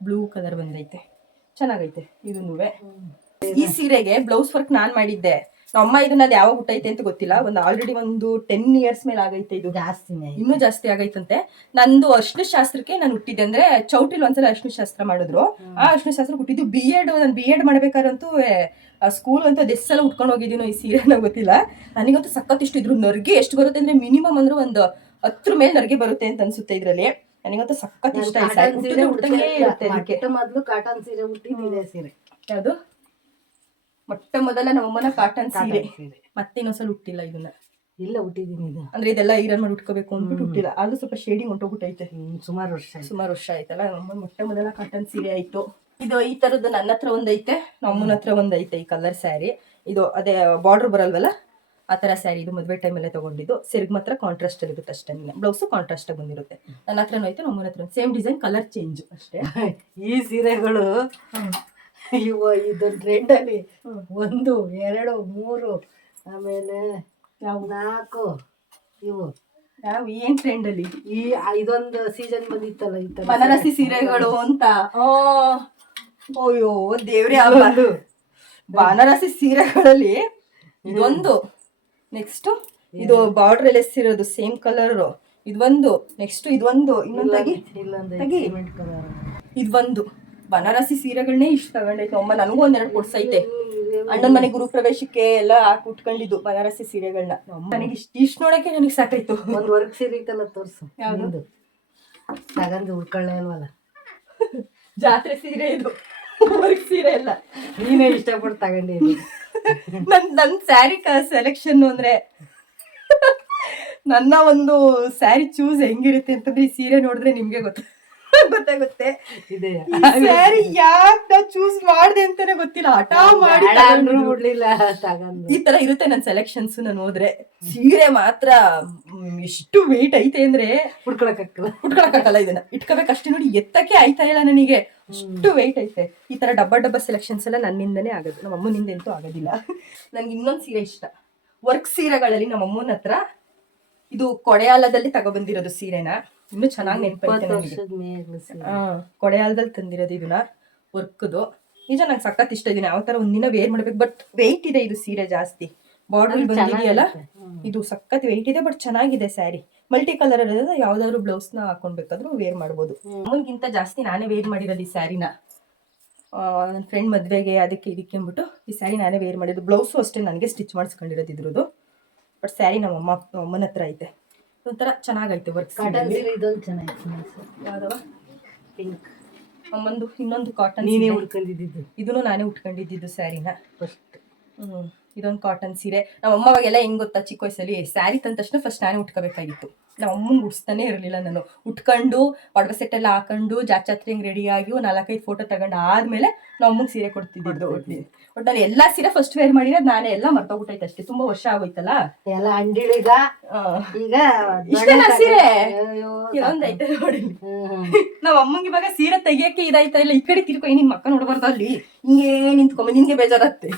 ಬ್ಲೂ ಕಲರ್ ಬಂದೈತೆ, ಚೆನ್ನಾಗೈತೆ ಇದನ್ನೂ. ಈ ಸೀರೆಗೆ ಬ್ಲೌಸ್ ವರ್ಕ್ ನಾನ್ ಮಾಡಿದ್ದೆ. ನಮ್ಮ ಇದನ್ನ ಅದು ಯಾವಾಗ ಹುಟ್ಟೈತೆ ಅಂತ ಗೊತ್ತಿಲ್ಲ. ಆಲ್ರೆಡಿ ಒಂದು 10 years ಮೇಲೆ ಆಗೈತೆ. ಇದು ಜಾಸ್ತಿನೇ, ಇನ್ನೂ ಜಾಸ್ತಿ ಆಗೈತಂತೆ. ನಂದು ಅರ್ಶಿನ ಶಾಸ್ತ್ರಕ್ಕೆ ನಾನು ಹುಟ್ಟಿದ್ದೆ. ಅಂದ್ರೆ ಚೌಟ್ರಿಲ್ ಒಂದ್ಸಲ ಅರ್ಶಿನ ಶಾಸ್ತ್ರ ಮಾಡಿದ್ರು. ಆ ಅರ್ಶಿನ ಶಾಸ್ತ್ರ ಹುಟ್ಟಿದ್ದು ನಾನು ಬಿ ಎಡ್ ಮಾಡ್ಬೇಕಾರಂತೂ ಸ್ಕೂಲ್ ಅಂತೂ ಅದೆಷ್ಟು ಸಲ ಉಟ್ಕೊಂಡು ಹೋಗಿದ್ದೀನೋ ಈ ಸೀರೆನ ಗೊತ್ತಿಲ್ಲ. ನನಗಂತೂ ಸಖತ್ ಇಷ್ಟ. ಇದ್ರು ನರ್ಗೆ ಎಷ್ಟು ಬರುತ್ತೆ ಅಂದ್ರೆ ಮಿನಿಮಮ್ ಅಂದ್ರೆ ಒಂದು 10 ಮೇಲೆ ನರ್ಗೆ ಬರುತ್ತೆ ಅಂತ ಅನ್ಸುತ್ತೆ ಇದ್ರಲ್ಲಿ. ನನಗಂತೂ ಸಖತ್ ಇಷ್ಟ. ಮೊದಲು ಕಾಟನ್ ಸೀರೆ ಹುಟ್ಟಿದ್ದೆ. ಸೀರೆ ಯಾವುದು ಮೊಟ್ಟ ಮೊದಲ ನಮ್ಮಮ್ಮನ ಕಾಟನ್ ಸೀರೆ. ಮತ್ತೆ ಇನ್ನೊಂದ್ಸಲ ಹುಟ್ಟಿಲ್ಲ ಇದನ್ನ. ಇಲ್ಲ ಹುಟ್ಟಿದೀನಿ ಇದು. ಅಂದ್ರೆ ಇದೆಲ್ಲ ಐರನ್ ಮಾಡಿ ಉಟ್ಕೋಬೇಕು ಅಂದ್ಬಿಟ್ಟು ಹುಟ್ಟಿಲ್ಲ. ಅದು ಸ್ವಲ್ಪ ಶೇಡಿಂಗ್ ಹೊಂಟೋಗ್ಬಿಟ್ಟೈತೆ. ಸುಮಾರು ವರ್ಷ ಆಯ್ತಲ್ಲ. ನಮ್ಮ ಮೊಟ್ಟ ಮೊದಲ ಕಾಟನ್ ಸೀರೆ ಆಯ್ತು ಇದು. ಈ ತರದ್ದು ನನ್ನ ಹತ್ರ ಒಂದೈತೆ, ನಮ್ಮನ ಹತ್ರ ಒಂದೈತೆ ಈ ಕಲರ್ ಸ್ಯಾರಿ. ಇದು ಅದೇ ಬಾರ್ಡರ್ ಬರಲ್ವಲ್ಲ ಆ ತರ ಸ್ಯಾರಿ. ಇದು ಮದ್ವೆ ಟೈಮಲ್ಲೇ ತಗೊಂಡಿದ್ದು. ಸೆರಗ್ ಮಾತ್ರ ಕಾಂಟ್ರಾಸ್ಟ್ ಅಲ್ಲಿ ಇರುತ್ತೆ ಅಷ್ಟೇ. ಬ್ಲೌಸು ಕಾಂಟ್ರಾಸ್ಟ್ ಆಗಿ ಬಂದಿರುತ್ತೆ. ನನ್ನ ಹತ್ರನೂ ಐತೆ, ನಮ್ಮನ ಹತ್ರ ಸೇಮ್ ಡಿಸೈನ್, ಕಲರ್ ಚೇಂಜ್ ಅಷ್ಟೇ. ಈ ಸೀರೆಗಳು ಇದು ಟ್ರೆಂಡ್ ಅಲ್ಲಿ 1, 2, 3 ಆಮೇಲೆ 4 ಇವು ಯಾವ ಏನ್ ಟ್ರೆಂಡ್ ಅಲ್ಲಿ ಈ ಇದೊಂದು ಸೀಸನ್ ಬಂದಿತ್ತಲ್ಲ ಈ ತರ ಬನಾರಸಿ ಸೀರೆಗಳು ಅಂತ. ಅಯ್ಯೋ ದೇವ್ರೆ, ಬನಾರಸಿ ಸೀರೆಗಳಲ್ಲಿ ಇದೊಂದು. ನೆಕ್ಸ್ಟ್ ಇದು ಬಾರ್ಡರ್ ಎಲ್ಲ ಎಸ್ಸಿರೋದು ಸೇಮ್ ಕಲರ್. ಇದೊಂದು. ನೆಕ್ಸ್ಟ್ ಇದೊಂದು ಇನ್ನೊಂದಾಗಿ ಇದೊಂದು ಬನಾರಸಿ ಸೀರೆಗಳನ್ನೇ ಇಷ್ಟ ತಗೊಂಡೈತೆ ಅಮ್ಮ. ನನಗೂ 1-2 ಕೊಡ್ಸೈತೆ. ಅಣ್ಣನ ಮನೆ ಗುರು ಪ್ರವೇಶಕ್ಕೆ ಎಲ್ಲ ಹಾಕಿ ಉಟ್ಕೊಂಡಿದ್ದು ಬನಾರಸಿ ಸೀರೆಗಳನ್ನ. ನನಗೆ ಇಷ್ಟ ನೋಡಕ್ಕೆ ನನಗೆ ಸಾಕಾಯ್ತು. ಒಂದು ವರ್ಕ್ ಸೀರೆ ಇತ್ತಲ್ಲ ತೋರ್ಸು. ಯಾವ್ದು ತಗೊಂಡು ಉಟ್ಕೊಳ್ಳೇ ಅಲ್ವಲ್ಲ. ಜಾತ್ರೆ ಸೀರೆ ಇದು, ವರ್ಕ್ ಸೀರೆ ಎಲ್ಲ. ನೀನೇ ಇಷ್ಟಪಟ್ಟು ತಗೊಂಡಿದ್ದು. ನನ್ ಸ್ಯಾರಿ ಸೆಲೆಕ್ಷನ್ ಅಂದ್ರೆ ನನ್ನ ಒಂದು ಸ್ಯಾರಿ ಚೂಸ್ ಹೆಂಗಿರುತ್ತೆ ಅಂತಂದ್ರೆ ಈ ಸೀರೆ ನೋಡಿದ್ರೆ ನಿಮ್ಗೆ ಗೊತ್ತ. ಗೊತ್ತಾಗುತ್ತೆ. ಇದೆ ಸ್ಯಾರಿ ಯಾಕೆ ನಾ ಚೂಸ್ ಮಾಡ್ದೆ ಅಂತಾನೆ ಗೊತ್ತಿಲ್ಲ, ಹಠ ಮಾಡಿ ಬಿಡ್ಲಿಲ್ಲ ತಗೊಂಡು. ಈ ತರ ಇರುತ್ತೆ ನನ್ನ ಸೆಲೆಕ್ಷನ್ಸ್. ನಾನು ಹೋದ್ರೆ ಸೀರೆ ಮಾತ್ರ ಎಷ್ಟು ವೆಯ್ಟ್ ಐತೆ ಅಂದ್ರೆ ಉಟ್ಕೊಳಕ್ಕಾಗಲ್ಲ, ಇದನ್ನ ಇಟ್ಕೋಬೇಕಷ್ಟೇ ನೋಡಿ, ಎತ್ತಕ್ಕೆ ಆಯ್ತಾ ಇಲ್ಲ ನನಗೆ, ಅಷ್ಟು ವೆಯ್ಟ್ ಐತೆ. ಈ ತರ ಡಬ್ಬ ಸೆಲೆಕ್ಷನ್ಸ್ ಎಲ್ಲ ನನ್ನಿಂದನೇ ಆಗೋದು, ನಮ್ಮ ಅಮ್ಮನಿಂದ ಅಂತೂ ಆಗೋದಿಲ್ಲ. ನನ್ಗೆ ಇನ್ನೊಂದು ಸೀರೆ ಇಷ್ಟ, ವರ್ಕ್ ಸೀರೆಗಳಲ್ಲಿ ನಮ್ಮ ಅಮ್ಮನ ಹತ್ರ ಇದು ಕೊಡೆಯಾಲದಲ್ಲಿ ತಗೊಬಂದಿರೋದು ಸೀರೆನ, ಇನ್ನು ಚೆನ್ನಾಗಿ ನೆನಪೈತೆ ನನಗೆ. ಕೊಡೆಯಾಲದಲ್ಲಿ ತಂದಿರೋದು ಇದನ್ನ, ವರ್ಕ್ದು. ನಿಜ ನಂಗೆ ಸಖತ್ ಇಷ್ಟ ಇದೀನಿ, ಯಾವ ತರ ಒಂದಿನ ವೇರ್ ಮಾಡ್ಬೇಕು. ಬಟ್ ವೆಯ್ಟ್ ಇದೆ ಇದು ಸೀರೆ ಜಾಸ್ತಿ, ಬಾರ್ಡರ್ ಬಂದಿದೆಯಲ್ಲ ಇದು ಸಖತ್ ವೆಯ್ಟ್ ಇದೆ. ಬಟ್ ಚೆನ್ನಾಗಿದೆ ಸ್ಯಾರಿ, ಮಲ್ಟಿ ಕಲರ್ ಇರೋದ್ರಿಂದ ಯಾವ್ದಾದ್ರು ಬ್ಲೌಸ್ ನ ಹಾಕೊಂಡ್ಬೇಕಾದ್ರೂ ವೇರ್ ಮಾಡ್ಬೋದು. ಅಮ್ಮನ್ಗಿಂತ ಜಾಸ್ತಿ ನಾನೇ ವೇರ್ ಮಾಡಿರೋದು ಈ ಸ್ಯಾರಿನ. ನನ್ನ ಫ್ರೆಂಡ್ ಮದ್ವೆಗೆ ಅದಕ್ಕೆ ಇದಕ್ಕೆ ಅಂದ್ಬಿಟ್ಟು ಈ ಸ್ಯಾರಿ ನಾನೇ ವೇರ್ ಮಾಡಿದ್ದು. ಬ್ಲೌಸು ಅಷ್ಟೇ ನನಗೆ ಸ್ಟಿಚ್ ಮಾಡಿಸ್ಕೊಂಡಿರೋದು ಇದ್ರದ್ದು. ಬಟ್ ಸ್ಯಾರಿ ನಮ್ಮ ಅಮ್ಮನ ಹತ್ರ ಐತೆ, ಒಂಥರ ಚೆನ್ನಾಗೈತೆ ವರ್ಕ್. ಯಾವ್ದವ ಪಿಂಕ್ ಅಮ್ಮಂದು. ಇನ್ನೊಂದು ಕಾಟನ್ ನೀನೇ ಉಟ್ಕೊಂಡಿದ್ದು, ಇದನ್ನು ನಾನೇ ಉಟ್ಕೊಂಡಿದ್ದು ಸ್ಯಾರಿನ ಫಸ್ಟ್. ಇದೊಂದು ಕಾಟನ್ ಸೀರೆ. ನಮ್ಮ ಅಮ್ಮ ಅವಾಗೆಲ್ಲ ಹೆಂಗ್ ಗೊತ್ತಾ, ಚಿಕ್ಕ ವಯಸ್ಸಲ್ಲಿ ಸ್ಯಾರಿ ತಂದ ತಕ್ಷಣ ಫಸ್ಟ್ ನಾನೇ ಉಟ್ಕೋಬೇಕಾಗಿತ್ತು. ನಮ್ಮ ಅಮ್ಮಂಗೆ ಉಡ್ಸ್ತಾನೆ ಇರಲಿಲ್ಲ ನಾನು. ಉಟ್ಕೊಂಡು ಒಡವೆ ಸೆಟ್ ಎಲ್ಲ ಹಾಕೊಂಡು ಜಾತ್ರೆ ಹೆಂಗ್ ರೆಡಿಯಾಗಿ 4-5 ಫೋಟೋ ತಗೊಂಡು ಆದ್ಮೇಲೆ ನಮ್ಮ ಅಮ್ಮಂಗೆ ಸೀರೆ ಕೊಡ್ತಿದ್ದು. ಒಟ್ಟು ನಾನು ಎಲ್ಲಾ ಸೀರೆ ಫಸ್ಟ್ ವೇರ್ ಮಾಡಿರೋದು ನಾನೇ, ಎಲ್ಲ ಮರ್ತೋಗ್ಬಿಟ್ಟೈತೆ ಅಷ್ಟೇ, ತುಂಬಾ ವರ್ಷ ಆಗೋಯ್ತಲ್ಲ ಎಲ್ಲ ಅಂಡಿಳಿಗ. ಈಗ ಇಷ್ಟೇನಾ ಸೀರೆ ಇದೊಂದೈತೆ ನೋಡಿ. ನಾವ್ ಅಮ್ಮಂಗೆ ಇವಾಗ ಸೀರೆ ತೆಗಿಯಕ್ಕೆ ಇದಾಯ್ತಾ ಇಲ್ಲ, ಈ ಕಡೆ ತಿರ್ಕೊ, ನಿಮ್ ಅಕ್ಕ ನೋಡ್ಬಾರ್ದು ಅಲ್ಲಿ ಹಿಂಗೇ ನಿಂತ್ಕೊಂಬ, ನಿನ್ಗೆ ಬೇಜಾರತ್ತೆ.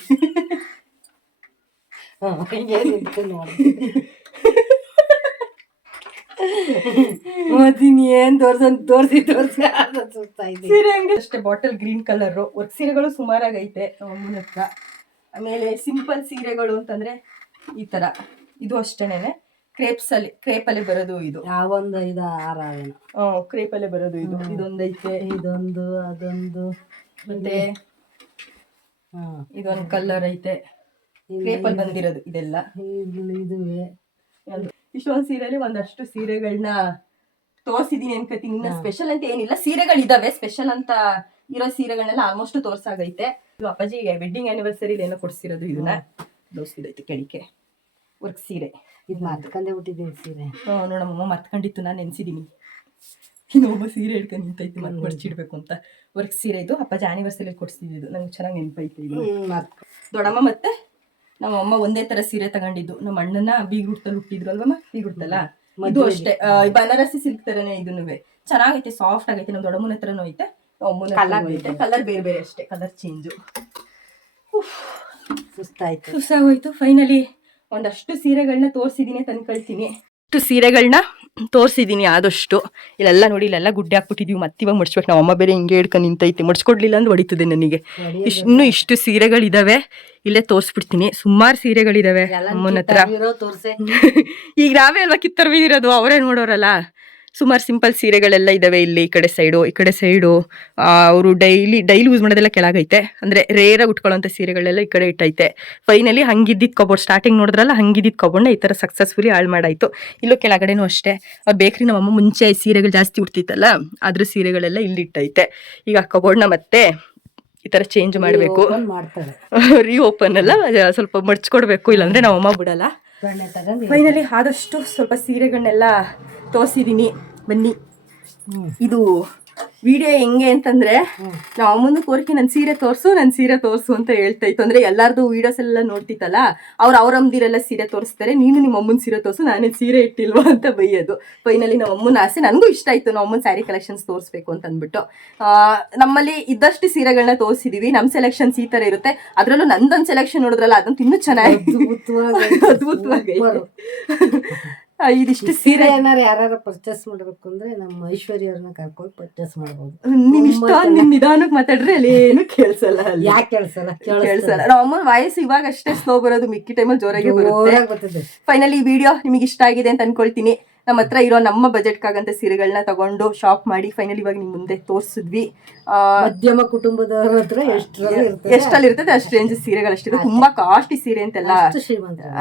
ಏನ್ ತೋರ್ಸಿ ಸೀರೆ ಹಂಗೆ ಅಷ್ಟೇ, ಬಾಟಲ್ ಗ್ರೀನ್ ಕಲರ್ ವರ್ಕ್ ಸೀರೆಗಳು ಸುಮಾರಾಗೈತೆ ನಮ್ಮ ಅಮ್ಮನ ಹತ್ರ. ಆಮೇಲೆ ಸಿಂಪಲ್ ಸೀರೆಗಳು ಅಂತಂದ್ರೆ ಈ ತರ, ಇದು ಅಷ್ಟೇನೆ ಕ್ರೇಪಲ್ಲೇ ಬರೋದು ಇದು. ಯಾವೊಂದು 5-6 ಕ್ರೇಪಲ್ಲೇ ಬರೋದು ಇದು. ಇದೊಂದೈತೆ, ಇದೊಂದು ಅದೊಂದು, ಮತ್ತೆ ಇದೊಂದು ಕಲರ್ ಐತೆ ಕ್ರೇಪಲ್ಲಿ ಬಂದಿರೋದು. ಇದೆಲ್ಲ ಇದುವೆ. ಇಷ್ಟೊಂದು ಸೀರೆಲಿ ಒಂದಷ್ಟು ಸೀರೆಗಳನ್ನ ತೋರ್ಸಿದೀನಿ ಅನ್ಕೋತೀನಿ. ಇನ್ನ ಸ್ಪೆಷಲ್ ಅಂತ ಏನಿಲ್ಲ, ಸೀರೆಗಳಿದಾವೆ. ಸ್ಪೆಷಲ್ ಅಂತ ಇರೋ ಸೀರೆಗಳನ್ನೆಲ್ಲ ಆಲ್ಮೋಸ್ಟ್ ತೋರ್ಸಾಗೈತೆ. ಇದು ಅಪ್ಪಾಜಿ ವೆಡ್ಡಿಂಗ್ ಆನಿವರ್ಸರಿ ಏನೋ ಕೊಡ್ಸಿರೋದು. ಇದನ್ನ ಬ್ಲೌಸ್ ಇದೈತೆ ಕೆಳಿಕೆ ವರ್ಕ್ ಸೀರೆ. ಇದು ಮರ್ತ್ಕೊಂಡೇ ಬಿಟ್ಟಿದ್ದೀನಿ ಸೀರೆ. ನೋಡಮ್ಮ ಮರ್ತ್ಕೊಂಡಿತ್ತು, ನಾನು ನೆನ್ಸಿದೀನಿ. ಇನ್ನೊಬ್ಬ ಸೀರೆ ಹಿಡ್ಕೊಂಡು ನಿಂತೈತಿ ಮತ್ತೆ ಮಡ್ಚಿಡ್ಬೇಕು ಅಂತ. ವರ್ಕ್ ಸೀರೆ ಇದು ಅಪ್ಪಾಜಿ ಆನಿವರ್ಸರಿ ಕೊಡ್ಸಿದ್ದು, ನಂಗೆ ಚೆನ್ನಾಗಿ ನೆನಪೈತೆ ಇದು. ದೊಡ್ಡಮ್ಮ ಮತ್ತೆ ನಮ್ಮ ಅಮ್ಮ ಒಂದೇ ತರ ಸೀರೆ ತಗೊಂಡಿದ್ದು. ನಮ್ಮ ಅಣ್ಣನ ಬೀಗುಡ್ತಲ್ಲಿ ಹುಟ್ಟಿದ್ರು ಅಲ್ವಮ್ಮ, ಬೀಗುಡ್ತಲ್ಲ, ಇದು ಅಷ್ಟೇ ಬನಾರಸಿ ಸಿಲ್ಕ್ ತರನೇ. ಇದನ್ನುವೆ ಚೆನ್ನಾಗೈತೆ, ಸಾಫ್ಟ್ ಆಗೈತೆ. ನಮ್ಮ ದೊಡ್ಡಮ್ಮನ ಹತ್ರನೂ ಐತೆ, ಅಮ್ಮನ ಕಲರ್ ಬೇರೆ ಬೇರೆ ಅಷ್ಟೇ, ಕಲರ್ ಚೇಂಜು. ಸುಸ್ತಾಗೋಯ್ತು. ಫೈನಲಿ ಒಂದಷ್ಟು ಸೀರೆಗಳನ್ನ ತೋರಿಸಿದೀನಿ ಅಂತ ಅನ್ಕೊಳ್ತೀನಿ. ಅಷ್ಟು ಸೀರೆಗಳನ್ನ ತೋರಿಸಿದೀನಿ ಆದಷ್ಟು. ಇಲ್ಲೆಲ್ಲ ನೋಡಿ, ಇಲ್ಲೆಲ್ಲ ಗುಡ್ಡೆ ಹಾಕ್ಬಿಟ್ಟಿದೀವಿ, ಮತ್ತೆ ಇವಾಗ ಮಡ್ಸ್ಬೇಕು. ನಮ್ಮ ಅಮ್ಮ ಬೇರೆ ಹಿಂಗೆ ಹಿಡ್ಕೊಂಡು ನಿಂತೈತೆ, ಮಡ್ಸ್ಕೊಡ್ಲಿಲ್ಲ ಅಂದ್ರೆ ಹೊಡಿತದೆ ನನಗೆ. ಇನ್ನೂ ಇಷ್ಟು ಸೀರೆಗಳಿದಾವೆ, ಇಲ್ಲೇ ತೋರಿಸ್ಬಿಡ್ತೀನಿ. ಸುಮಾರು ಸೀರೆಗಳಿದಾವೆ ಅಮ್ಮನ ಹತ್ರ. ಈಗ ನಾವೇ ಅಲ್ವಾ ಕಿತ್ತರ್ವಿದಿರೋದು, ಅವರೇ ನೋಡೋರಲ್ಲ. ಸುಮಾರು ಸಿಂಪಲ್ ಸೀರೆಗಳೆಲ್ಲ ಇದಾವೆ ಇಲ್ಲಿ. ಈ ಕಡೆ ಸೈಡು ಅವರು ಡೈಲಿ ಯೂಸ್ ಮಾಡೋದೆಲ್ಲ ಕೆಳಗೈತೆ. ಅಂದರೆ ರೇರಾಗಿ ಉಟ್ಕೊಳ್ಳೋಂಥ ಸೀರೆಗಳೆಲ್ಲ ಈ ಕಡೆ ಇಟ್ಟೈತೆ. ಫೈನಲಿ ಹಂಗಿದ್ದಿದ್ದು ಕಬೋರ್ಡ್, ಸ್ಟಾರ್ಟಿಂಗ್ ನೋಡಿದ್ರಲ್ಲ ಹಂಗಿದ್ದಿದ್ದು ಕಬೋರ್ಡ್ನ ಈ ಥರ ಸಕ್ಸಸ್ಫುಲಿ ಹಾಳು ಮಾಡಾಯಿತು. ಇಲ್ಲೂ ಕೆಳಗಡೆನೂ ಅಷ್ಟೇ. ಅವ್ರು ಬೇಕ್ರಿ ನಮ್ಮಮ್ಮ ಮುಂಚೆ ಸೀರೆಗಳು ಜಾಸ್ತಿ ಉಡ್ತಿತ್ತಲ್ಲ, ಅದ್ರ ಸೀರೆಗಳೆಲ್ಲ ಇಲ್ಲಿ ಇಟ್ಟೈತೆ. ಈಗ ಆ ಕಬೋರ್ಡ್ನ ಮತ್ತೆ ಈ ಥರ ಚೇಂಜ್ ಮಾಡಬೇಕು, ರೀಓಪನ್ ಎಲ್ಲ ಸ್ವಲ್ಪ ಮಡ್ಚ್ಕೊಡ್ಬೇಕು, ಇಲ್ಲಾಂದರೆ ನಮ್ಮಮ್ಮ ಬಿಡಲ್ಲ. ಫೈನಲಿ ಆದಷ್ಟು ಸ್ವಲ್ಪ ಸೀರೆಗಳನ್ನೆಲ್ಲ ತೋರಿಸಿದ್ದೀನಿ. ಬನ್ನಿ, ಇದು ವಿಡಿಯೋ ಹೆಂಗೆ ಅಂತಂದ್ರೆ, ನಾವು ಅಮ್ಮನ ಕೋರಿಕೆ ನನ್ನ ಸೀರೆ ತೋರಿಸು ಅಂತ ಹೇಳ್ತಾ ಇತ್ತು. ಅಂದ್ರೆ ಎಲ್ಲಾರ್ದು ವಿಡಿಯೋಸ್ ಎಲ್ಲ ನೋಡ್ತಿತ್ತಲ್ಲ, ಅವ್ರಮ್ಮದಿರೆಲ್ಲ ಸೀರೆ ತೋರಿಸ್ತಾರೆ, ನೀನು ನಿಮ್ಮ ಅಮ್ಮನ ಸೀರೆ ತೋರಿಸು, ನಾನೇ ಸೀರೆ ಇಟ್ಟಿಲ್ವಾ ಅಂತ ಬೈಯೋದು. ಫೈನಲಿ ನಮ್ಮ ಅಮ್ಮನ ಆಸೆ ನನಗೂ ಇಷ್ಟ ಆಯ್ತು, ನಮ್ಮ ಅಮ್ಮನ ಸ್ಯಾರಿ ಕಲೆಕ್ಷನ್ಸ್ ತೋರಿಸ್ಬೇಕು ಅಂತ ಅಂದ್ಬಿಟ್ಟು. ನಮ್ಮಲ್ಲಿ ಇದ್ದಷ್ಟು ಸೀರೆಗಳನ್ನ ತೋರಿಸಿದೀವಿ. ನಮ್ಮ ಸೆಲೆಕ್ಷನ್ಸ್ ಈ ತರ ಇರುತ್ತೆ. ಅದ್ರಲ್ಲೂ ನಂದೊಂದು ಸೆಲೆಕ್ಷನ್ ನೋಡಿದ್ರಲ್ಲ, ಅದಂತೂ ಇನ್ನೂ ಚೆನ್ನಾಗಿ ಅದ್ಭುತವಾಗಿ. ಇದಿಷ್ಟು ಸೀರೆ ಏನಾರು ಯಾರು ಪರ್ಚೇಸ್ ಮಾಡ್ಬೇಕು ಅಂದ್ರೆ ನಮ್ಮ ಐಶ್ವರ್ಯ ಅವ್ರನ್ನ ಕರ್ಕೊಂಡು ಪರ್ಚೇಸ್ ಮಾಡ್ಬೋದು. ನಿಮ್ ಇಷ್ಟ, ನಿಮ್ ನಿಧಾನಕ್ಕೆ ಮಾತಾಡ್ರೆ ಅಲ್ಲಿ ಏನು ಕೇಳಿಸಲ್ಲ. ಯಾಕೆ ಕೇಳಿಸಲ್ಲ? ನಮ್ಮ ಅಮ್ಮನ ವಾಯ್ಸ್ ಇವಾಗ ಅಷ್ಟೇ ಸ್ಲೋ ಬರೋದು, ಮಿಕ್ಕಿ ಟೈಮಲ್ಲಿ ಜೋರಾಗಿ ಬರುತ್ತೆ. ಫೈನಲಿ ಈ ವಿಡಿಯೋ ನಿಮಗೆ ಇಷ್ಟ ಆಗಿದೆ ಅಂತ ಅನ್ಕೊಳ್ತೀನಿ. ನಮ್ಮ ಹತ್ರ ಇರೋ ನಮ್ಮ ಬಜೆಟ್ಗಾಗಂತ ಸೀರೆಗಳನ್ನ ತಗೊಂಡು ಶಾಪ್ ಮಾಡಿ ಫೈನಲಿ ಇವಾಗ ನಿಮ್ ಮುಂದೆ ತೋರಿಸಿದ್ವಿ. ಮಧ್ಯಮ ಕುಟುಂಬದವ್ರ ಹತ್ರ ಎಷ್ಟಲ್ಲಿ ಇರ್ತದೆ ಅಷ್ಟು ರೇಂಜ್ ಸೀರೆಗಳು ಅಷ್ಟಿದೆ. ತುಂಬಾ ಕಾಸ್ಟ್ಲಿ ಸೀರೆ ಅಂತೆಲ್ಲ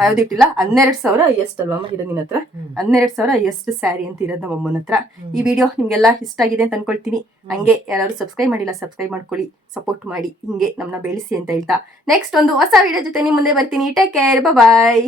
ಯಾವ್ದಿಟ್ಟಿಲ್ಲ. 12,000 ಹೈಯೆಸ್ಟ್ ಅಲ್ವಾ ಇರೋದು ನಿನ್ನ ಹತ್ರ? 12,000 ಹೈಯೆಸ್ಟ್ ಸ್ಯಾರಿ ಅಂತ ಇರೋದು ನಮ್ಮ ಅಮ್ಮನ ಹತ್ರ. ಈ ವಿಡಿಯೋ ನಿಮ್ಗೆಲ್ಲ ಇಷ್ಟ ಆಗಿದೆ ಅಂತ ಅನ್ಕೊಳ್ತೀನಿ. ಹಂಗೆ ಯಾರು ಸಬ್ಸ್ಕ್ರೈಬ್ ಮಾಡಿಲ್ಲ, ಸಬ್ಸ್ಕ್ರೈಬ್ ಮಾಡ್ಕೊಳ್ಳಿ, ಸಪೋರ್ಟ್ ಮಾಡಿ, ಹಿಂಗೆ ನಮ್ಮನ್ನ ಬೆಳೆಸಿ ಅಂತ ಹೇಳ್ತಾ ನೆಕ್ಸ್ಟ್ ಒಂದು ಹೊಸ ವಿಡಿಯೋ ಜೊತೆ ನಿಮ್ ಮುಂದೆ ಬರ್ತೀನಿ. ಟೇಕ್ ಕೇರ್, ಬಾಯ್.